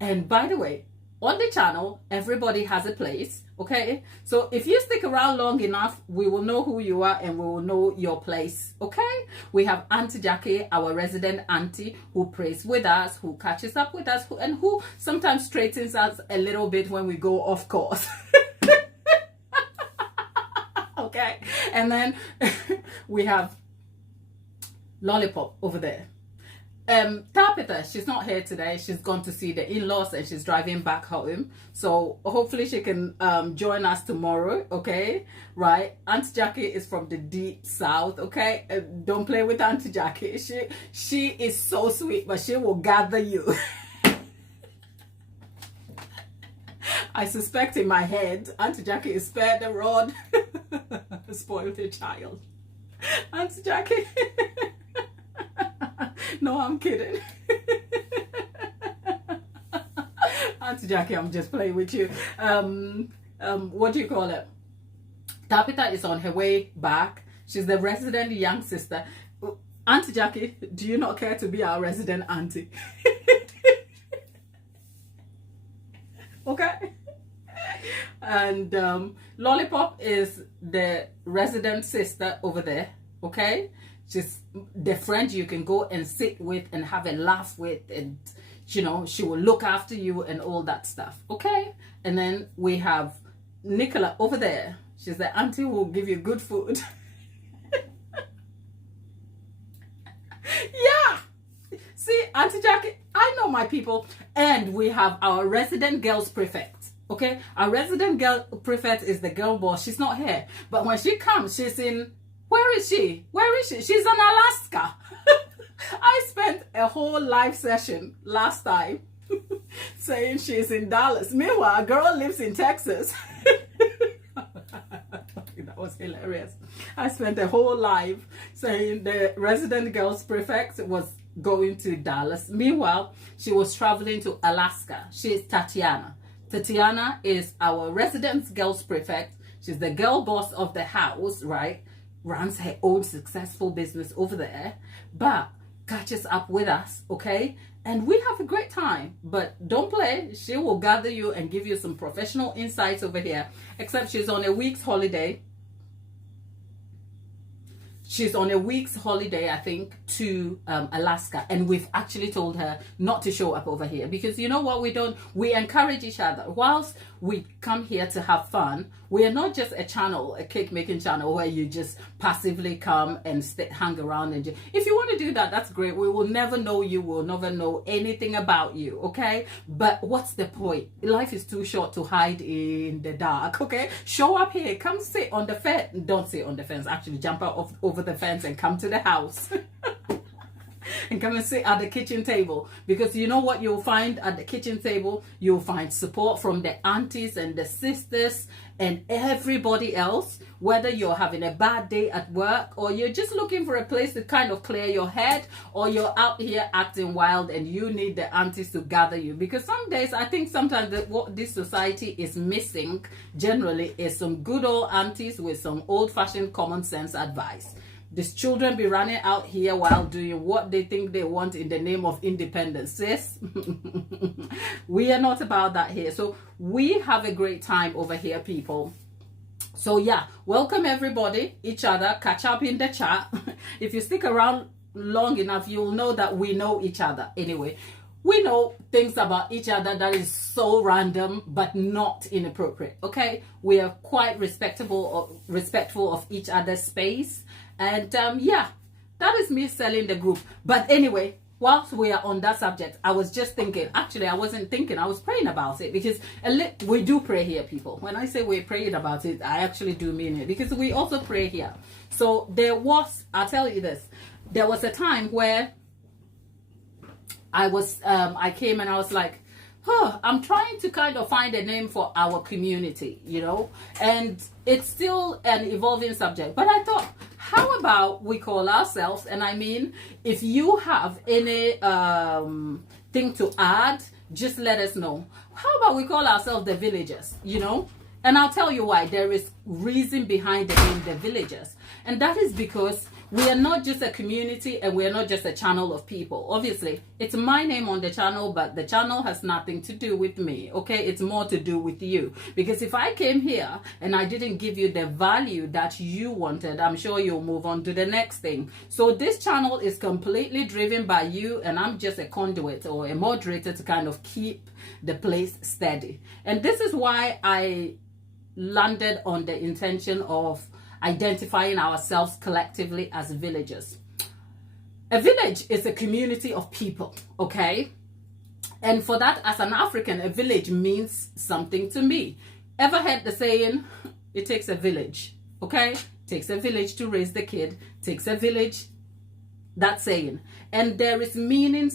And by the way, on the channel, everybody has a place, okay? So if you stick around long enough, we will know who you are and we will know your place, okay? We have Auntie Jackie, our resident auntie, who prays with us, who catches up with us, and who sometimes straightens us a little bit when we go off course. Okay? And then we have Lollipop over there. Tabitha, she's not here today. She's gone to see the in-laws and she's driving back home. So hopefully she can join us tomorrow, okay? Right? Auntie Jackie is from the deep south, okay? Don't play with Auntie Jackie. She is so sweet, but she will gather you. I suspect in my head, Auntie Jackie is spared the rod. Spoiled a child. Auntie Jackie. No, I'm kidding. Auntie Jackie, I'm just playing with you. What do you call it? Tabitha is on her way back. She's the resident young sister. Auntie Jackie, do you not care to be our resident auntie? Okay. And Lollipop is the resident sister over there, okay? She's the friend you can go and sit with and have a laugh with, and you know, she will look after you and all that stuff, okay? And then we have Nicola over there. She's the auntie who will give you good food. Yeah, see, Auntie Jackie, I know my people. And we have our resident girls prefect, okay? Our resident girl prefect is the girl boss. She's not here, but when she comes, she's in, where is she? Where is she? She's in Alaska. I spent a whole live session last time saying she's in Dallas. Meanwhile, a girl lives in Texas. That was hilarious. I spent a whole life saying the resident girls prefect was going to Dallas. Meanwhile, she was traveling to Alaska. She's Tatiana. Tatiana is our resident girls prefect. She's the girl boss of the house, right? Runs her own successful business over there, but catches up with us, okay? And we have a great time, but don't play. She will gather you and give you some professional insights over here, except she's on a week's holiday. She's on a week's holiday, I think, to Alaska. And we've actually told her not to show up over here. Because you know what we don't? We encourage each other. Whilst we come here to have fun, we are not just a channel, a cake making channel where you just passively come and hang around. And if you want to do that, that's great. We will never know you. We'll never know anything about you, okay? But what's the point? Life is too short to hide in the dark, okay? Show up here. Come sit on the fence. Don't sit on the fence. Actually, jump out over the fence and come to the house. And come and sit at the kitchen table, because you know what you'll find at the kitchen table? You'll find support from the aunties and the sisters and everybody else, whether you're having a bad day at work or you're just looking for a place to kind of clear your head, or you're out here acting wild and you need the aunties to gather you. Because some days, I think sometimes that what this society is missing generally is some good old aunties with some old-fashioned common sense advice. These children be running out here while doing what they think they want in the name of independence. Sis, we are not about that here. So we have a great time over here, people. So yeah, welcome everybody, each other, catch up in the chat. If you stick around long enough, you'll know that we know each other. Anyway, we know things about each other that is so random but not inappropriate, okay? We are quite respectful of each other's space. And yeah, that is me selling the group. But anyway, whilst we are on that subject, I was just thinking, actually I wasn't thinking, I was praying about it, because we do pray here, people. When I say we're praying about it, I actually do mean it, because we also pray here. So I'll tell you this, there was a time where I came and I was like, I'm trying to kind of find a name for our community, you know, and it's still an evolving subject. But I thought, how about we call ourselves, and I mean, if you have any thing to add, just let us know. How about we call ourselves the Villagers, you know? And I'll tell you why. There is reason behind the name the Villagers. And that is because we are not just a community and we are not just a channel of people. Obviously, it's my name on the channel, but the channel has nothing to do with me, okay? It's more to do with you. Because if I came here and I didn't give you the value that you wanted, I'm sure you'll move on to the next thing. So this channel is completely driven by you, and I'm just a conduit or a moderator to kind of keep the place steady. And this is why I landed on the intention of identifying ourselves collectively as villagers. A village is a community of people, okay? And for that, as an African, a village means something to me. Ever heard the saying, it takes a village, okay? It takes a village to raise the kid. It takes a village, that saying. And there is meaning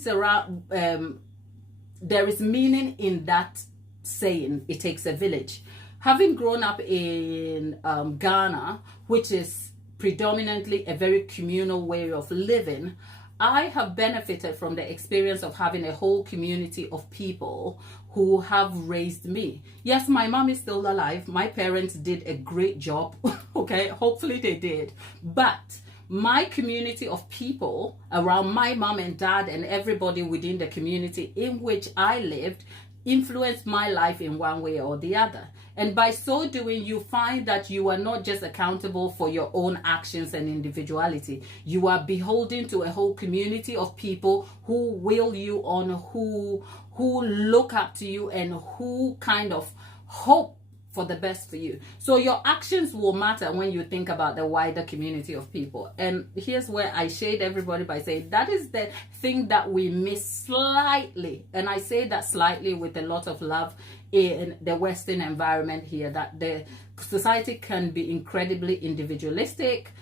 in that saying, it takes a village. Having grown up in Ghana, which is predominantly a very communal way of living, I have benefited from the experience of having a whole community of people who have raised me. Yes, my mom is still alive. My parents did a great job, okay? Hopefully they did. But my community of people around my mom and dad and everybody within the community in which I lived influenced my life in one way or the other. And by so doing, you find that you are not just accountable for your own actions and individuality. You are beholden to a whole community of people who will you on, who look up to you, and who kind of hope for the best for you. So your actions will matter when you think about the wider community of people. And here's where I shade everybody by saying that is the thing that we miss slightly. And I say that slightly with a lot of love in the Western environment here, that the society can be incredibly individualistic.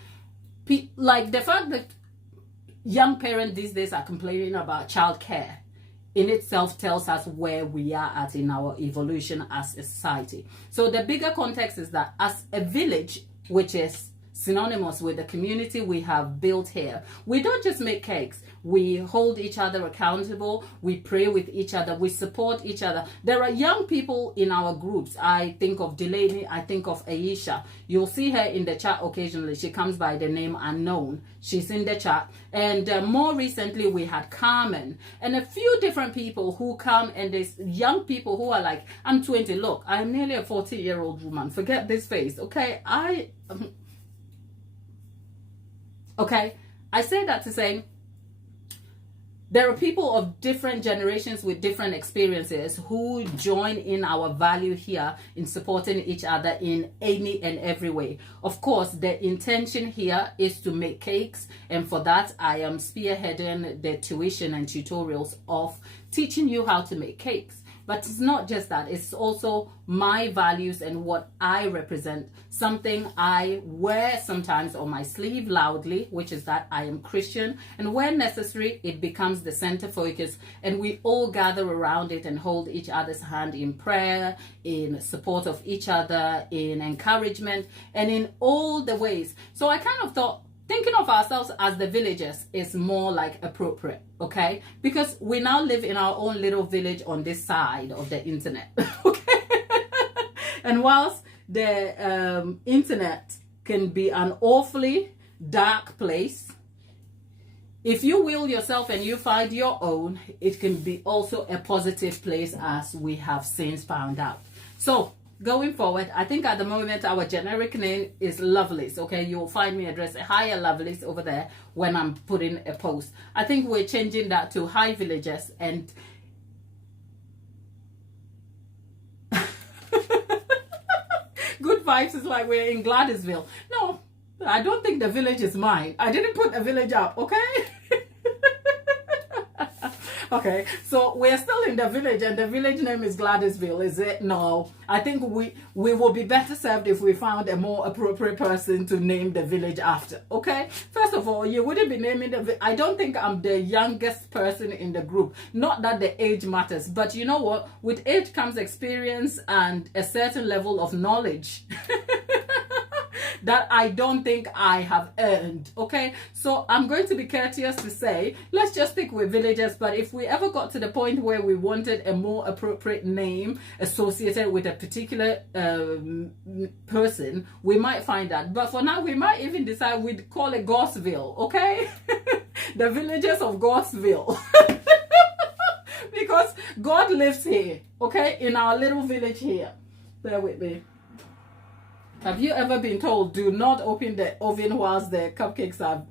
Like the fact that young parents these days are complaining about childcare in itself tells us where we are at in our evolution as a society. So the bigger context is that as a village, which is synonymous with the community we have built here. We don't just make cakes. We hold each other accountable. We pray with each other. We support each other. There are young people in our groups. I think of Delaney. I think of Aisha. You'll see her in the chat occasionally. She comes by the name Unknown. She's in the chat. And more recently, we had Carmen and a few different people who come, and there's young people who are like, I'm 20. Look, I'm nearly a 40-year-old woman. Forget this face, okay? Okay, I say that to say there are people of different generations with different experiences who join in our value here in supporting each other in any and every way. Of course, the intention here is to make cakes, and for that I am spearheading the tuition and tutorials of teaching you how to make cakes. But it's not just that, it's also my values and what I represent, something I wear sometimes on my sleeve loudly, which is that I am Christian, and where necessary, it becomes the center focus, and we all gather around it and hold each other's hand in prayer, in support of each other, in encouragement, and in all the ways. So I kind of thought, thinking of ourselves as the villagers is more like appropriate, okay? Because we now live in our own little village on this side of the internet, okay? And whilst the internet can be an awfully dark place, if you will yourself and you find your own, it can be also a positive place, as we have since found out. So going forward, I think at the moment our generic name is Lovelies, okay? You'll find me address Hi Lovelies over there when I'm putting a post. I think we're changing that to Hi Villagers, and Good Vibes is like we're in Gladysville. No, I don't think the village is mine. I didn't put a village up, okay? Okay, so we're still in the village, and the village name is Gladysville, is it? No, I think we will be better served if we found a more appropriate person to name the village after, okay? First of all, you wouldn't be naming I don't think I'm the youngest person in the group. Not that the age matters, but you know what? With age comes experience and a certain level of knowledge. That I don't think I have earned, okay? So I'm going to be courteous to say, let's just stick with villagers, but if we ever got to the point where we wanted a more appropriate name associated with a particular person, we might find that. But for now, we might even decide we'd call it Gossville, okay? The villagers of Gossville. Because God lives here, okay? In our little village here. Bear with me. Have you ever been told, do not open the oven whilst the cupcakes are...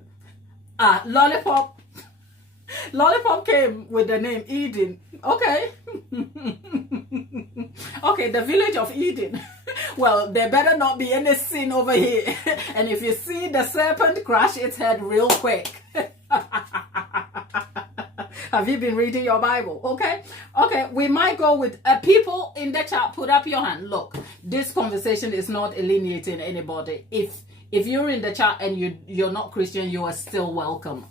Lollipop. Lollipop came with the name Eden. Okay. Okay, the village of Eden. Well, there better not be any sin over here. And if you see the serpent, crash its head real quick. Have you been reading your Bible? Okay. Okay, we might go with people in the chat. Put up your hand. Look, this conversation is not alienating anybody. If you're in the chat and you're not Christian, you are still welcome.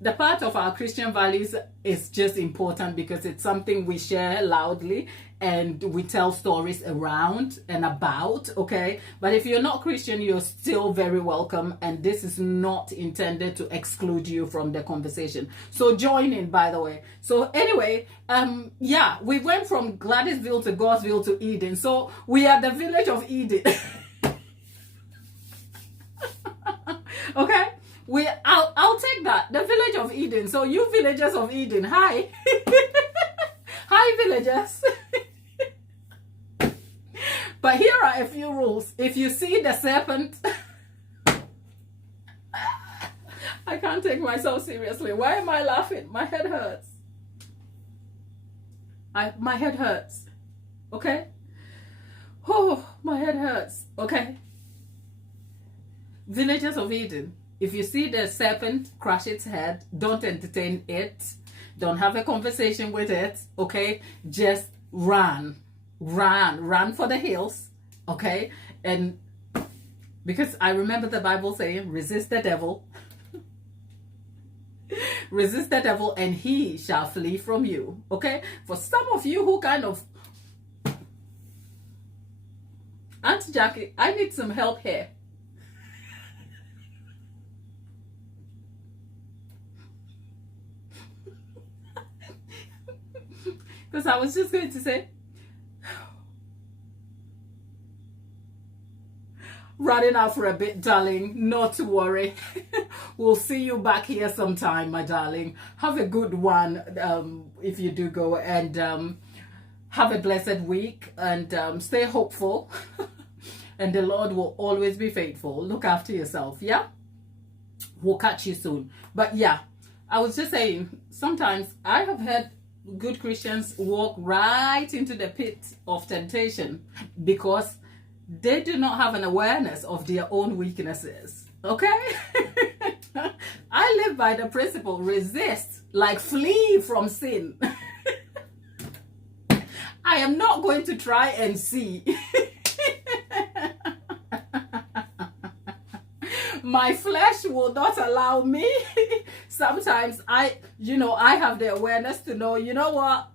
The part of our Christian values is just important because it's something we share loudly and we tell stories around and about, okay? But if you're not Christian, you're still very welcome, and this is not intended to exclude you from the conversation. So join in, by the way. So anyway, yeah, we went from Gladysville to Gossville to Eden. So we are the village of Eden. Okay? I'll take that. The village of Eden. So you villagers of Eden, hi. Hi villagers. But here are a few rules. If you see the serpent, I can't take myself seriously. Why am I laughing? My head hurts. My head hurts. Okay? Oh, my head hurts. Okay? Villagers of Eden. If you see the serpent crash its head, don't entertain it. Don't have a conversation with it, okay? Just run. Run for the hills, okay? And because I remember the Bible saying, resist the devil. Resist the devil and he shall flee from you, okay? For some of you who kind of... Auntie Jackie, I need some help here. Because I was just going to say, running out for a bit, darling. Not to worry. We'll see you back here sometime, my darling. Have a good one if you do go, and have a blessed week, and stay hopeful. And the Lord will always be faithful. Look after yourself, yeah? We'll catch you soon. But yeah, I was just saying, sometimes I have heard good Christians walk right into the pit of temptation because they do not have an awareness of their own weaknesses. Okay? I live by the principle, resist, like flee from sin. I am not going to try and see. My flesh will not allow me. Sometimes I have the awareness to know, you know what?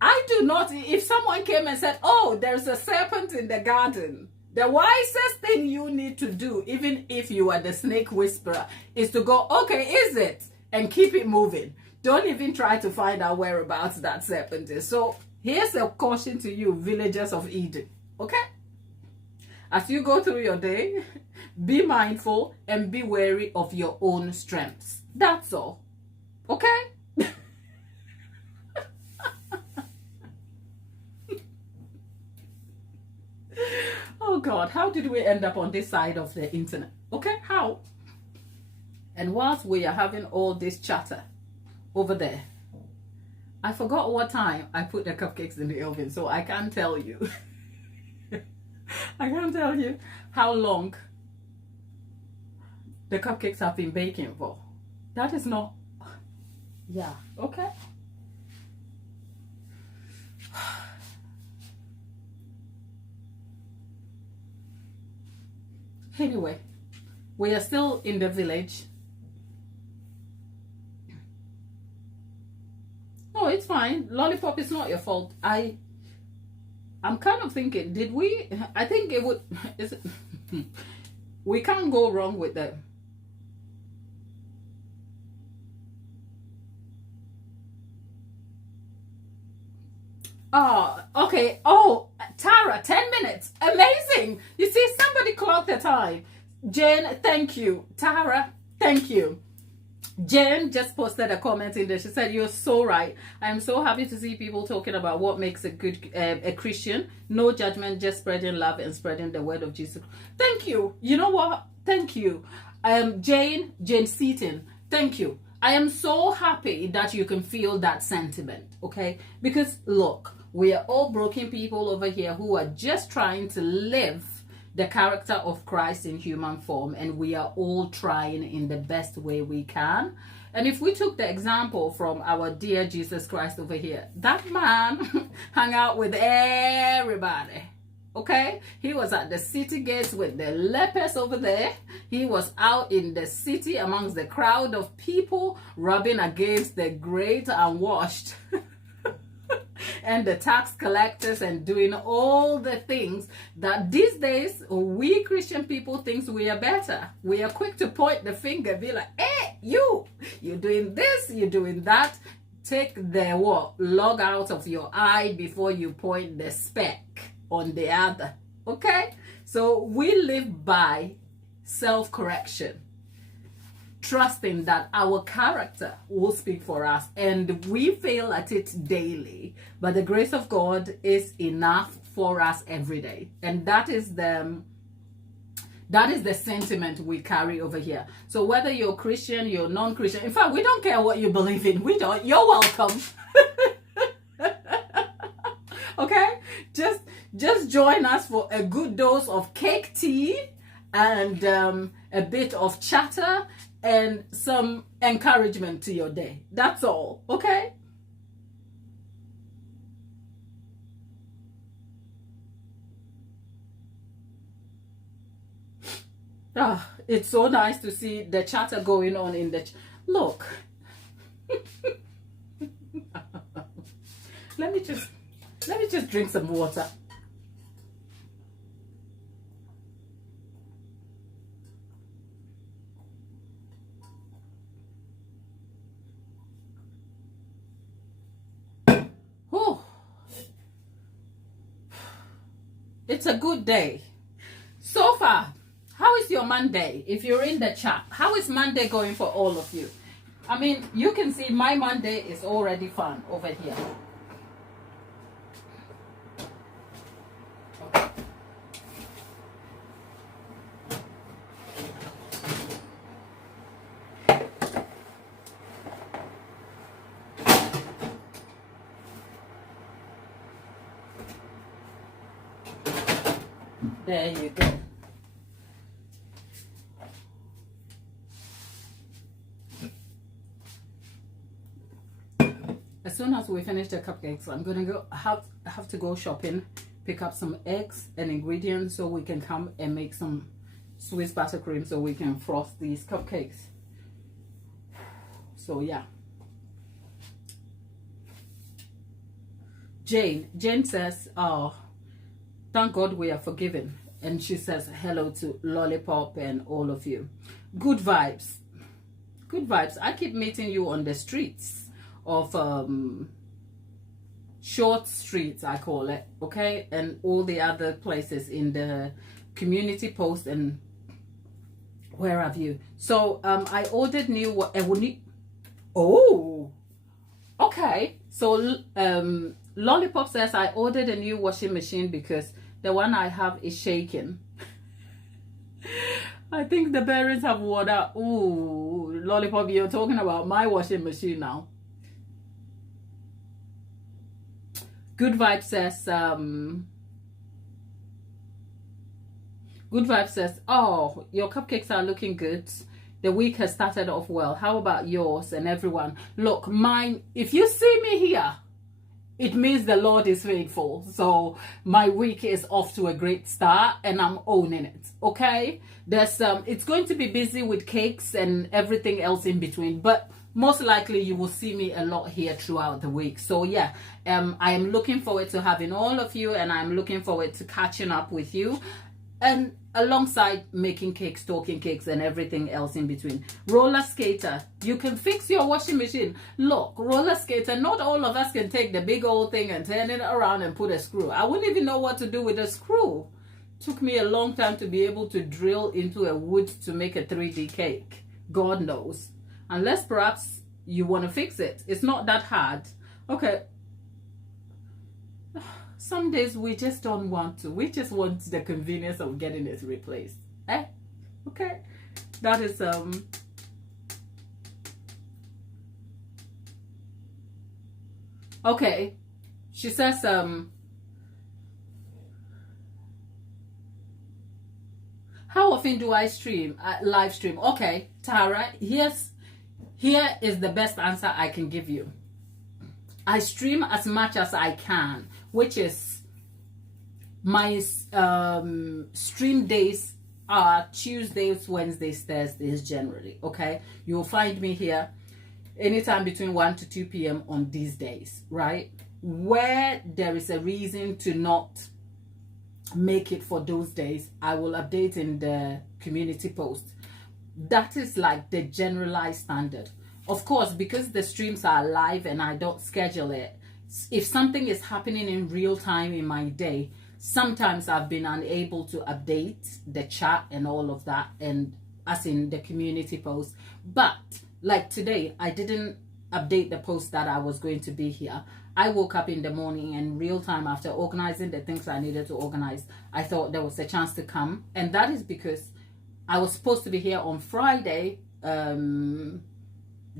I do not, if someone came and said, oh, there's a serpent in the garden, the wisest thing you need to do, even if you are the snake whisperer, is to go, okay, is it? And keep it moving. Don't even try to find out whereabouts that serpent is. So here's a caution to you, villagers of Eden. Okay? As you go through your day, be mindful and be wary of your own strengths. That's all. Okay? Oh God, how did we end up on this side of the internet? Okay, how? And whilst we are having all this chatter over there, I forgot what time I put the cupcakes in the oven, so I can't tell you. I can't tell you how long the cupcakes have been baking for. That is not, yeah, okay. Anyway, we are still in the village. No, it's fine. Lollipop, is not your fault. I'm kind of thinking, did we? I think it would. Is it? We can't go wrong with them. Oh, okay. Oh, Tara, 10 minutes. Amazing. You see, somebody clocked the time. Jen, thank you. Tara, thank you. Jen just posted a comment in there. She said, you're so right. I'm so happy to see people talking about what makes a good a Christian. No judgment, just spreading love and spreading the word of Jesus. Thank you. You know what? Thank you. Jane Seaton, thank you. I am so happy that you can feel that sentiment, okay? Because look, we are all broken people over here who are just trying to live the character of Christ in human form, and we are all trying in the best way we can. And if we took the example from our dear Jesus Christ over here, that man hung out with everybody. Okay, he was at the city gates with the lepers over there. He was out in the city amongst the crowd of people, rubbing against the great and washed and the tax collectors, and doing all the things that these days we Christian people think we are better. We are quick to point the finger, be like, hey, you're doing this, you're doing that. Take the log out of your eye before you point the speck on the other. Okay, so we live by self-correction, trusting that our character will speak for us, and we fail at it daily, but the grace of God is enough for us every day. And that is the sentiment we carry over here. So whether you're Christian, you're non-Christian, in fact, we don't care what you believe in. We don't. You're welcome. Okay, just join us for a good dose of cake tea and a bit of chatter and some encouragement to your day. That's all. Okay. Ah, it's so nice to see the chatter going on in the look. Let me just drink some water. It's a good day. So far, how is your Monday? If you're in the chat, how is Monday going for all of you? I mean, you can see my Monday is already fun over here. There you go. As soon as we finish the cupcakes, I'm gonna go have to go shopping, pick up some eggs and ingredients so we can come and make some Swiss buttercream so we can frost these cupcakes. So yeah. Jane says, oh, thank God we are forgiven. And she says hello to Lollipop and all of you. Good vibes. Good vibes. I keep meeting you on the streets of Short Street, I call it, okay? And all the other places in the community post and where have you. So I ordered new oh, okay. So Lollipop says I ordered a new washing machine because the one I have is shaking. I think the bearings have worn out. Ooh, Lollipop, you're talking about my washing machine now. Good Vibe says, Good Vibe says, oh, your cupcakes are looking good. The week has started off well. How about yours and everyone? Look, mine, if you see me here, it means the Lord is faithful. So my week is off to a great start and I'm owning it. Okay. There's it's going to be busy with cakes and everything else in between, but most likely you will see me a lot here throughout the week. So yeah, I am looking forward to having all of you and I'm looking forward to catching up with you. And alongside making cakes, talking cakes, and everything else in between. Roller skater, you can fix your washing machine. Look, roller skater, not all of us can take the big old thing and turn it around and put a screw. I wouldn't even know what to do with a screw. Took me a long time to be able to drill into a wood to make a 3D cake. God knows. Unless perhaps you want to fix it. It's not that hard. Okay. Some days we just don't want to. We just want the convenience of getting it replaced. Eh? Okay. That is okay. She says how often do I stream? Live stream. Okay, Tara, here is the best answer I can give you. I stream as much as I can, which is my stream days are Tuesdays, Wednesdays, Thursdays generally, okay? You'll find me here anytime between 1 to 2 p.m. on these days, right? Where there is a reason to not make it for those days, I will update in the community post. That is like the generalized standard. Of course, because the streams are live and I don't schedule it, if something is happening in real time in my day, sometimes I've been unable to update the chat and all of that, and as in the community post. But like today, I didn't update the post that I was going to be here. I woke up in the morning and real time after organizing the things I needed to organize, I thought there was a chance to come. And that is because I was supposed to be here on Friday,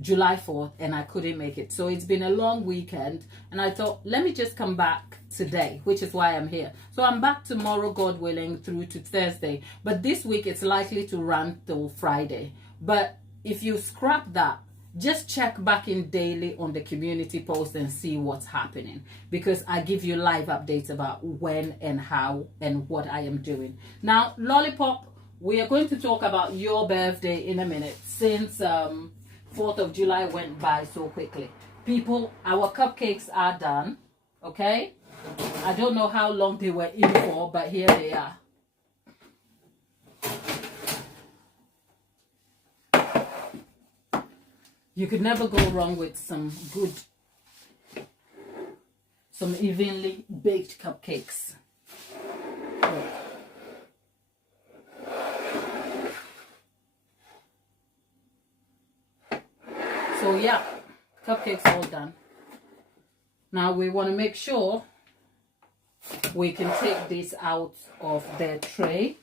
July 4th, and I couldn't make it. So it's been a long weekend and I thought, let me just come back today, which is why I'm here. So I'm back tomorrow, God willing, through to Thursday. But this week it's likely to run till Friday. But if you scrap that, just check back in daily on the community post and see what's happening, because I give you live updates about when and how and what I am doing. Now, Lollipop, we are going to talk about your birthday in a minute, since 4th of July went by so quickly. People, our cupcakes are done, okay? I don't know how long they were in for, but here they are. You could never go wrong with some evenly baked cupcakes. So yeah, cupcakes all done. Now we want to make sure we can take this out of the tray.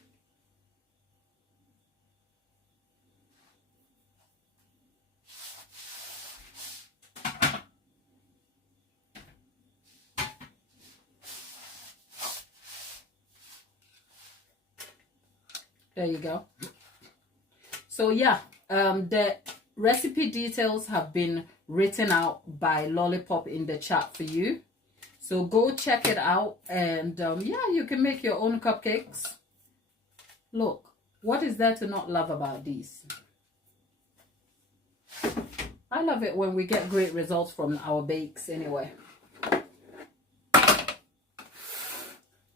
There you go. So yeah, the recipe details have been written out by Lollipop in the chat for you. So go check it out, and yeah, you can make your own cupcakes. Look, what is there to not love about these? I love it when we get great results from our bakes anyway.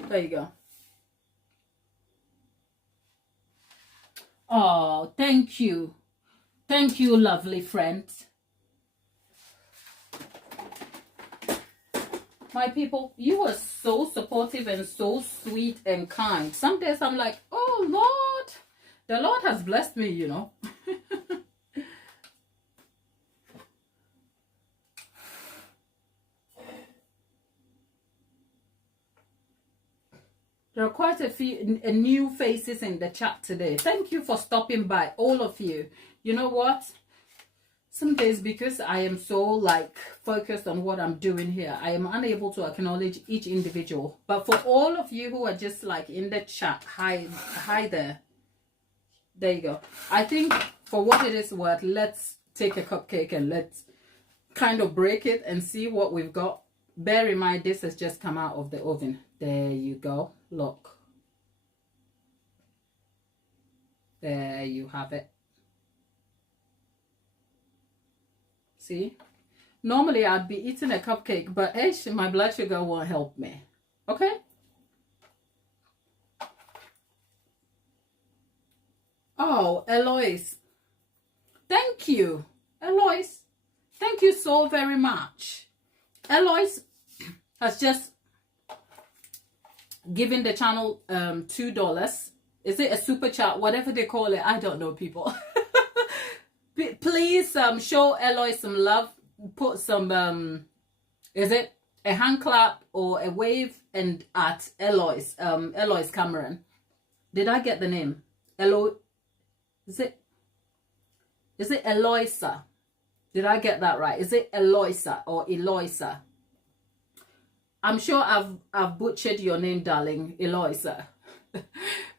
There you go. Oh, thank you. Thank you, lovely friends. My people, you are so supportive and so sweet and kind. Some days I'm like, oh, Lord, the Lord has blessed me, you know. There are quite a few new faces in the chat today. Thank you for stopping by, all of you. You know what? Some days, because I am so like focused on what I'm doing here, I am unable to acknowledge each individual. But for all of you who are just like in the chat, hi there. There you go. I think for what it is worth, let's take a cupcake and let's kind of break it and see what we've got. Bear in mind, this has just come out of the oven. There you go. Look. There you have it. See? Normally I'd be eating a cupcake, but my blood sugar won't help me. Okay? Oh, Eloise. Thank you. Eloise. Thank you so very much. Eloise has just given the channel $2. Is it a super chat? Whatever they call it. I don't know, people. Please show Eloise some love. Put some is it a hand clap or a wave and at Eloise Eloise Cameron. Did I get the name? Is it Eloisa? Did I get that right? Is it Eloisa or Eloisa? I'm sure I've butchered your name, darling, Eloisa.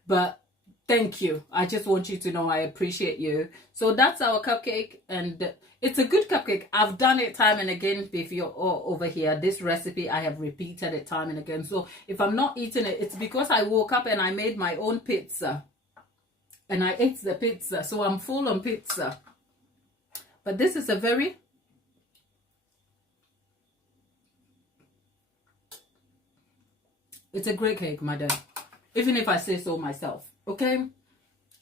But thank you. I just want you to know I appreciate you. So that's our cupcake, and it's a good cupcake. I've done it time and again. If you're over here, this recipe, I have repeated it time and again. So if I'm not eating it, it's because I woke up and I made my own pizza. And I ate the pizza. So I'm full on pizza. But this is a very... It's a great cake, my dear. Even if I say so myself. Okay?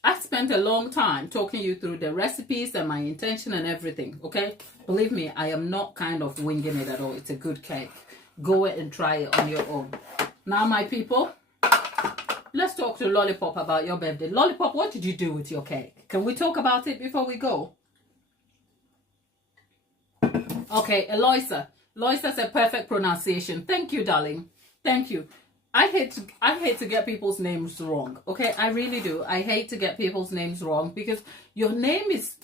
I spent a long time talking you through the recipes and my intention and everything. Okay? Believe me, I am not kind of winging it at all. It's a good cake. Go ahead and try it on your own. Now, my people, let's talk to Lollipop about your birthday. Lollipop, what did you do with your cake? Can we talk about it before we go? Okay, Eloisa. Eloisa said perfect pronunciation. Thank you, darling. Thank you. I hate to get people's names wrong. Okay, I really do. I hate to get people's names wrong because your name is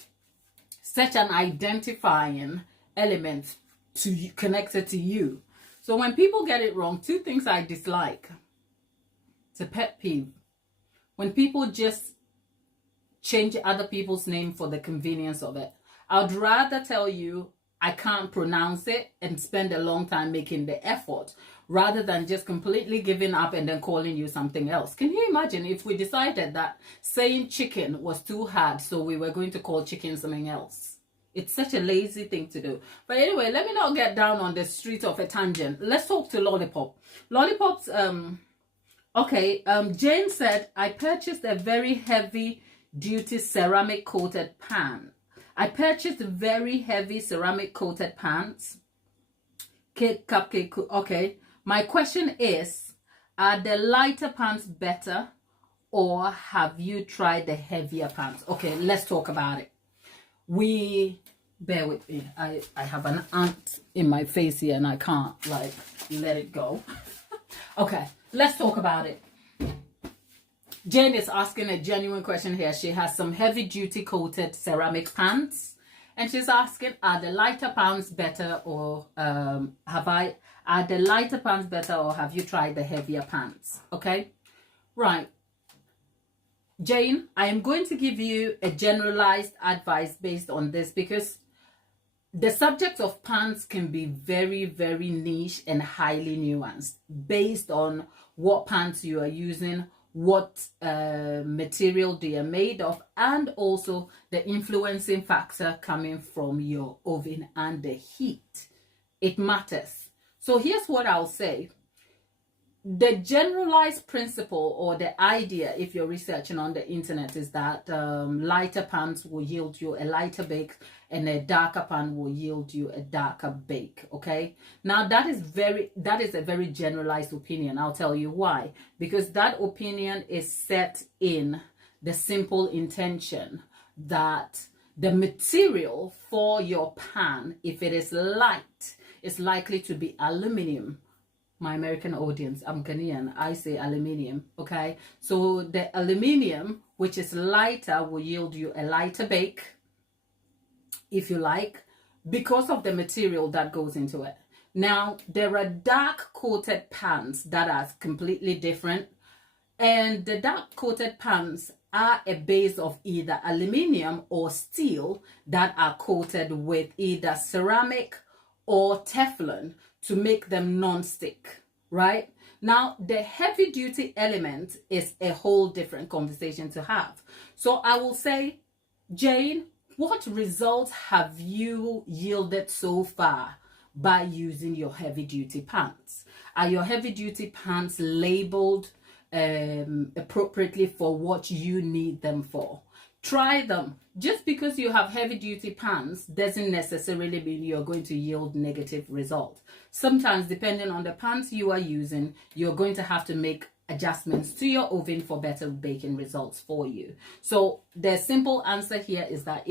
such an identifying element to you, connected to you. So when people get it wrong, two things I dislike. It's a pet peeve. When people just change other people's name for the convenience of it. I'd rather tell you I can't pronounce it and spend a long time making the effort rather than just completely giving up and then calling you something else. Can you imagine if we decided that saying chicken was too hard, so we were going to call chicken something else? It's such a lazy thing to do. But anyway, let me not get down on the street of a tangent. Let's talk to Lollipop. Lollipop's, Jane said, I purchased a very heavy duty ceramic coated pan. I purchased very heavy ceramic coated pans. Cupcake, okay. My question is, are the lighter pans better or have you tried the heavier pans? Okay, let's talk about it. We Bear with me. I have an ant in my face here and I can't like let it go. Okay, let's talk about it. Jane is asking a genuine question here. She has some heavy duty coated ceramic pans and she's asking, are the lighter pans better, or are the lighter pans better, or have you tried the heavier pans? Okay, right. Jane, I am going to give you a generalized advice based on this because the subject of pants can be very, very niche and highly nuanced based on what pants you are using, what material they are made of, and also the influencing factor coming from your oven and the heat. It matters. So here's what I'll say. The generalized principle or the idea, if you're researching on the internet, is that lighter pans will yield you a lighter bake and a darker pan will yield you a darker bake. Okay, now that is a very generalized opinion. I'll tell you why. Because that opinion is set in the simple intention that the material for your pan, if it is light, is likely to be aluminum. My American audience, I'm Ghanaian, I say aluminium. Okay, so the aluminium, which is lighter, will yield you a lighter bake, if you like, because of the material that goes into it. Now, there are dark coated pans that are completely different, and the dark coated pans are a base of either aluminium or steel that are coated with either ceramic or Teflon to make them non-stick, right? Now, the heavy duty element is a whole different conversation to have. So I will say, Jane, what results have you yielded so far by using your heavy duty pants? Are your heavy duty pants labeled appropriately for what you need them for? Try them. Just because you have heavy duty pans doesn't necessarily mean you're going to yield negative results. Sometimes, depending on the pans you are using, you're going to have to make adjustments to your oven for better baking results for you. So the simple answer here is that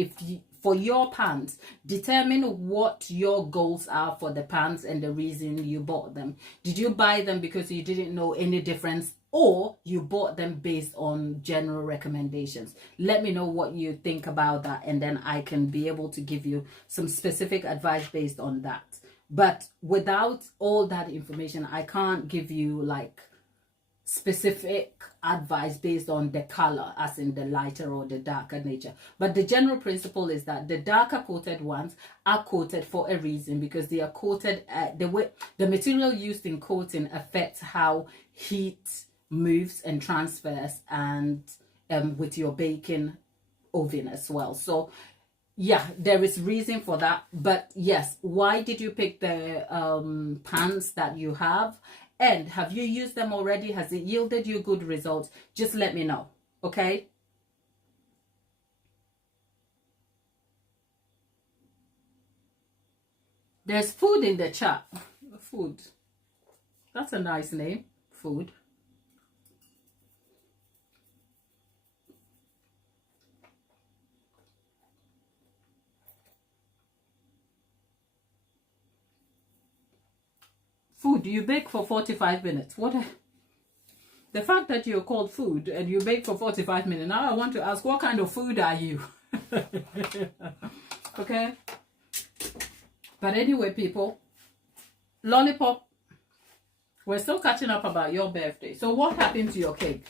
for your pans, determine what your goals are for the pans and the reason you bought them. Did you buy them because you didn't know any difference, or you bought them based on general recommendations? Let me know what you think about that, and then I can be able to give you some specific advice based on that. But without all that information, I can't give you like specific advice based on the color, as in the lighter or the darker nature. But the general principle is that the darker coated ones are coated for a reason, because they are coated the way the material used in coating affects how heat moves and transfers, and with your baking oven as well. So yeah, there is reason for that. But yes, why did you pick the pans that you have? And have you used them already? Has it yielded you good results? Just let me know, okay? There's food in the chat. Food. That's a nice name. Food. Food, you bake for 45 minutes. The fact that you're called food and you bake for 45 minutes, now I want to ask, what kind of food are you? Okay? But anyway, people, Lollipop, we're still catching up about your birthday. So what happened to your cake?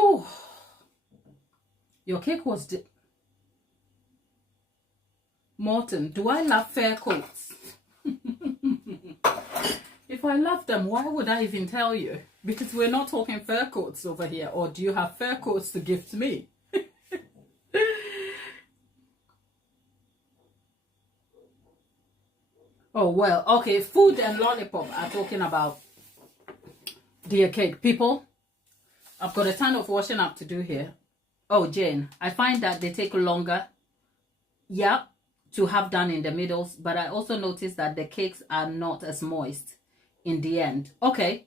Oh, your cake was Morton, do I love fair coats? If I love them, why would I even tell you? Because we're not talking fur coats over here. Or do you have fur coats to gift me? Oh, well, okay. Food and Lollipop are talking about dear cake. People, I've got a ton of washing up to do here. Oh, Jane, I find that they take longer. Yeah, to have done in the middles, but I also noticed that the cakes are not as moist in the end. Okay,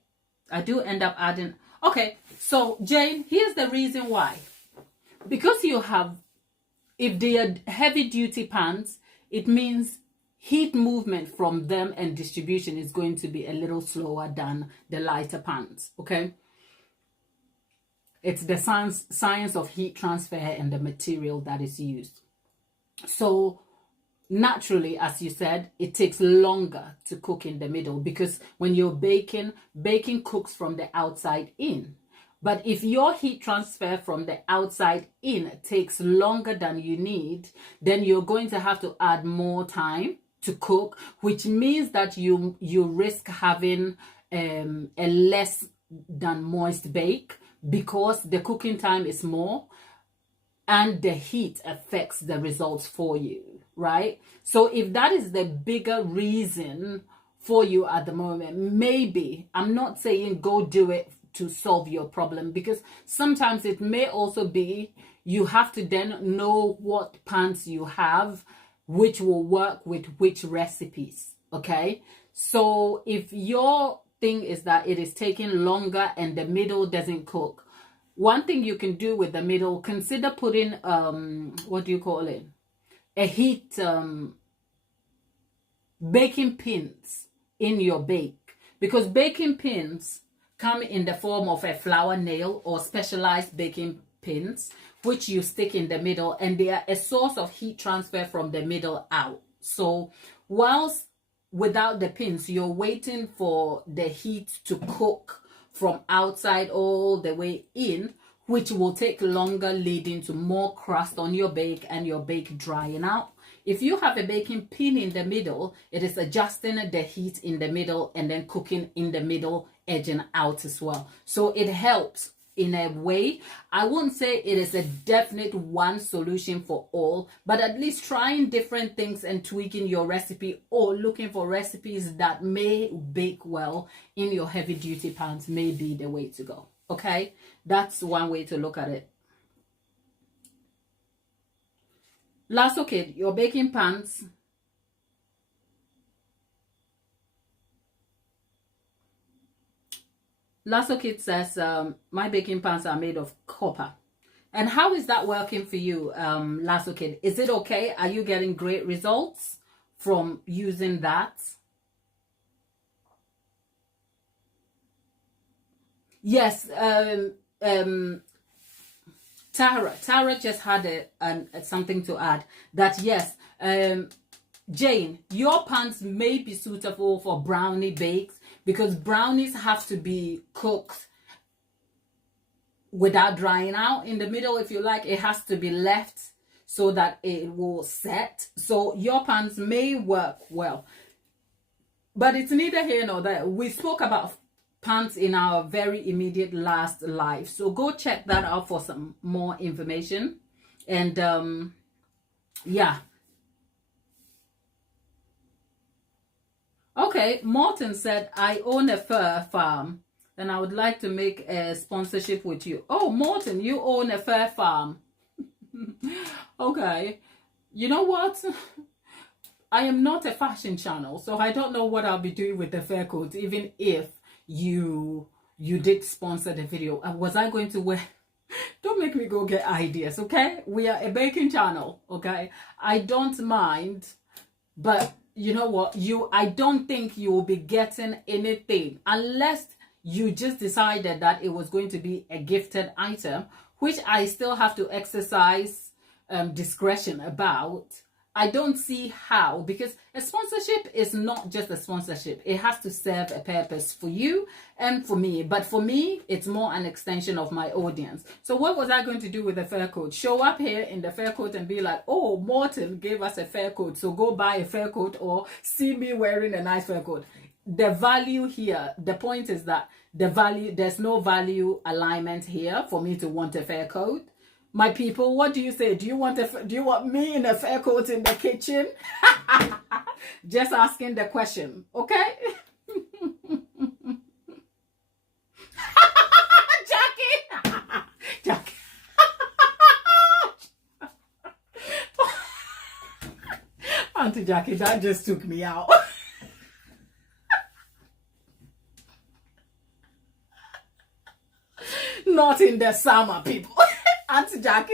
I do end up adding. Okay, so Jane, here's the reason why. Because you have, if they are heavy duty pans, it means heat movement from them and distribution is going to be a little slower than the lighter pans. Okay, it's the science of heat transfer and the material that is used. So naturally, as you said, it takes longer to cook in the middle, because when you're baking cooks from the outside in. But if your heat transfer from the outside in takes longer than you need, then you're going to have to add more time to cook, which means that you risk having a less than moist bake, because the cooking time is more and the heat affects the results for you, right? So if that is the bigger reason for you at the moment, maybe, I'm not saying go do it to solve your problem, because sometimes it may also be you have to then know what pans you have, which will work with which recipes. Okay, so if your thing is that it is taking longer and the middle doesn't cook, one thing you can do with the middle, consider putting what do you call it, a heat baking pins in your bake, because baking pins come in the form of a flour nail or specialized baking pins, which you stick in the middle, and they are a source of heat transfer from the middle out. So whilst without the pins, you're waiting for the heat to cook from outside all the way in, which will take longer, leading to more crust on your bake and your bake drying out. If you have a baking pin in the middle, it is adjusting the heat in the middle and then cooking in the middle, edging out as well. So it helps in a way. I won't say it is a definite one solution for all, but at least trying different things and tweaking your recipe, or looking for recipes that may bake well in your heavy duty pans, may be the way to go. Okay, that's one way to look at it. Lasso Kid, your baking pans. Lasso Kid says, my baking pans are made of copper. And how is that working for you, Lasso Kid? Is it okay? Are you getting great results from using that? Yes, Tara just had something to add, that yes, Jane, your pans may be suitable for brownie bakes, because brownies have to be cooked without drying out in the middle. If you like, it has to be left so that it will set. So your pans may work well, but it's neither here nor there. We spoke about pans in our very immediate last live, so go check that out for some more information. And yeah, okay, Morton said, I own a fur farm and I would like to make a sponsorship with you. Oh, Morton, you own a fur farm. Okay, you know what, I am not a fashion channel, so I don't know what I'll be doing with the fur coat, even if you did sponsor the video. Was I going to wear? Don't make me go get ideas, okay? We are a baking channel, okay? I don't mind, but you know what, I don't think you will be getting anything unless you just decided that it was going to be a gifted item, which I still have to exercise discretion about. I don't see how, because a sponsorship is not just a sponsorship. It has to serve a purpose for you and for me. But for me, it's more an extension of my audience. So what was I going to do with the fur coat? Show up here in the fur coat and be like, oh, Morton gave us a fur coat, so go buy a fur coat, or see me wearing a nice fur coat. The value here, the point is that there's no value alignment here for me to want a fur coat. My people, what do you say? Do you want me in a fur coat in the kitchen? Just asking the question, okay? Jackie. Auntie Jackie, that just took me out. Not in the summer, people. Auntie Jackie,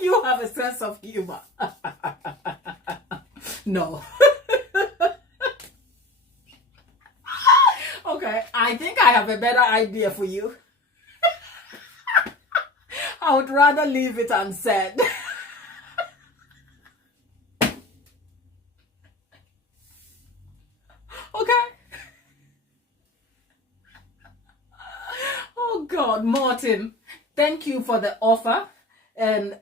you have a sense of humor. No. Okay, I think I have a better idea for you. I would rather leave it unsaid. Okay. Oh God, Martin, thank you for the offer and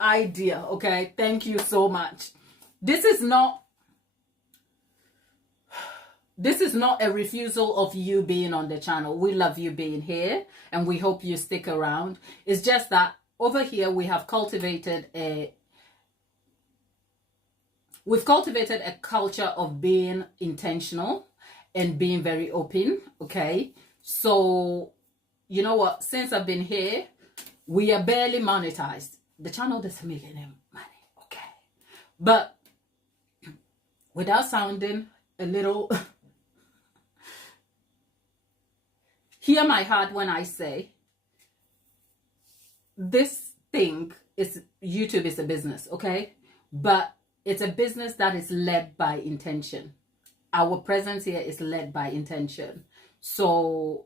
idea. Okay, thank you so much. This is not a refusal of you being on the channel. We love you being here and we hope you stick around. It's just that over here we have cultivated a culture of being intentional and being very open. Okay, so you know what, since I've been here, we are barely monetized. The channel doesn't make any money. Okay, but without sounding a little hear my heart when I say this thing is, YouTube is a business, okay? But it's a business that is led by intention. Our presence here is led by intention. So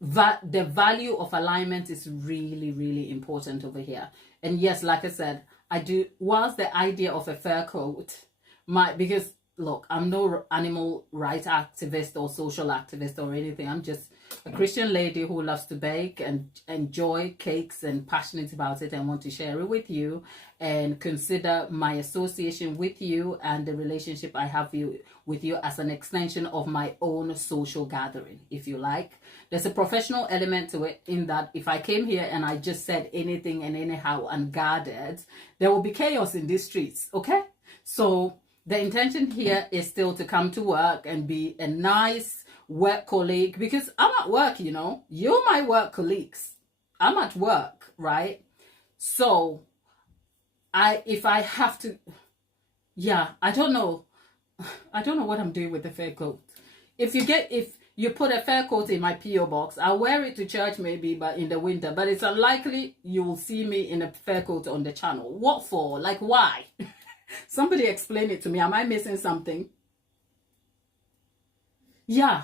the value of alignment is really, really important over here. And yes, like I said, I do, whilst the idea of a fur coat might, because look, I'm no animal rights activist or social activist or anything. I'm just a Christian lady who loves to bake and enjoy cakes and passionate about it and want to share it with you and consider my association with you and the relationship I have with you as an extension of my own social gathering, if you like. There's a professional element to it in that if I came here and I just said anything and anyhow unguarded, there will be chaos in these streets, okay? So the intention here is still to come to work and be a nice work colleague, because I'm at work, you know. You're my work colleagues. I'm at work, right? So if I have to, yeah, I don't know what I'm doing with the fur coat. If you put a fur coat in my PO box, I'll wear it to church maybe, but in the winter. But it's unlikely you will see me in a fur coat on the channel. What for? Like, why? Somebody explain it to me. Am I missing something? Yeah,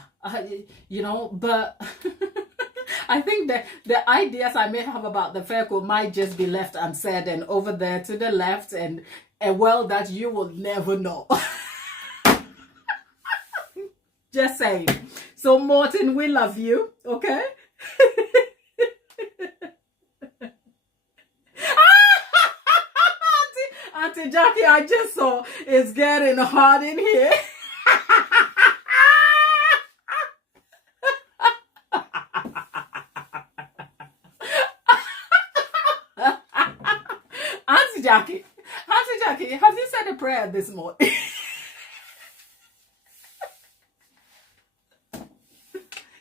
you know, but I think that the ideas I may have about the fur coat might just be left unsaid and over there to the left and a world that you will never know. Just saying. So Martin, we love you, okay? Auntie Jackie, I just saw it's getting hot in here. Auntie Jackie, have you said a prayer this morning?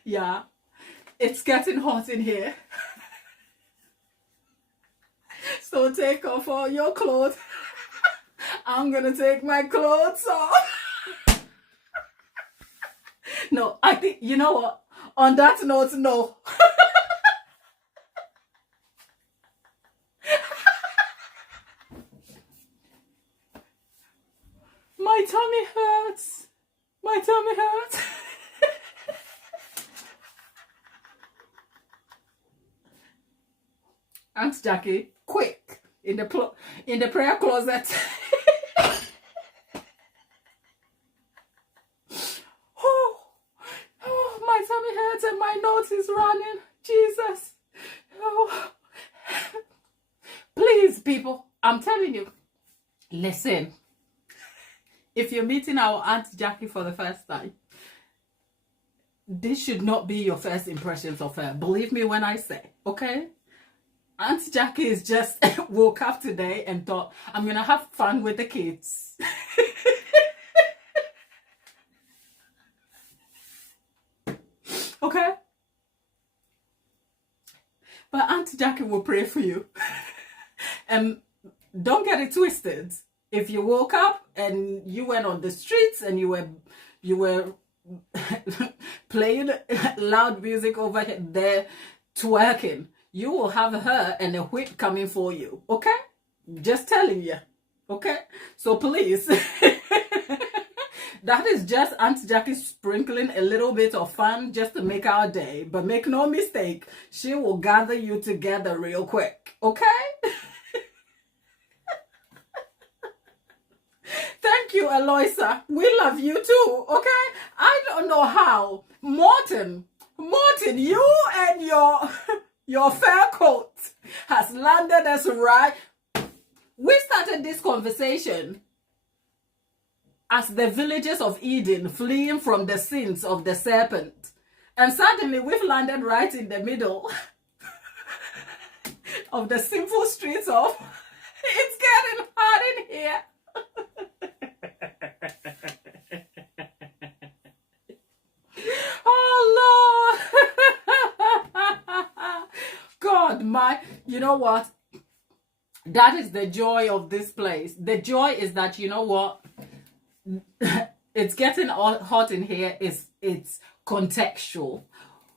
Yeah, it's getting hot in here. So take off all your clothes. I'm gonna take my clothes off. No, I think, you know what? On that note, no. My tummy hurts. My tummy hurts. Aunt Jackie, quick, in the prayer closet. Oh, my tummy hurts and my nose is running. Jesus. Oh. Please, people, I'm telling you, listen. If you're meeting our Aunt Jackie for the first time, this should not be your first impressions of her. Believe me when I say, okay? Aunt Jackie is just woke up today and thought, I'm going to have fun with the kids. Okay? But Aunt Jackie will pray for you. And don't get it twisted. if you woke up and you went on the streets and you were playing loud music over there, twerking, you will have her and a whip coming for you. Okay? Just telling you. Okay? So please, that is just Aunt Jackie sprinkling a little bit of fun just to make our day. But make no mistake, she will gather you together real quick. Okay? Thank you, Eloisa. We love you too, okay? I don't know how. Morton, you and your fur coat has landed us right. We started this conversation as the villagers of Eden fleeing from the sins of the serpent. And suddenly we've landed right in the middle of the sinful streets of... It's getting hot in here. Oh Lord. God, you know what? That is the joy of this place. The joy is that, you know what? It's getting all hot in here. It's contextual.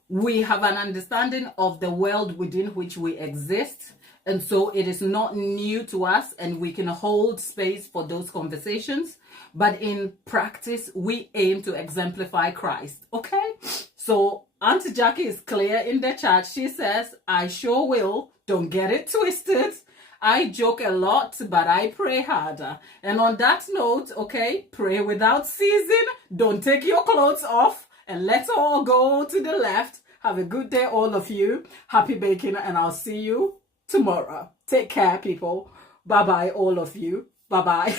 We have an understanding of the world within which we exist. And so it is not new to us, and we can hold space for those conversations. But in practice, we aim to exemplify Christ. Okay? So Auntie Jackie is clear in the chat. She says, I sure will. Don't get it twisted. I joke a lot, but I pray harder. And on that note, okay, pray without ceasing. Don't take your clothes off. And let's all go to the left. Have a good day, all of you. Happy baking, and I'll see you tomorrow. Take care, people. Bye-bye, all of you. Bye-bye.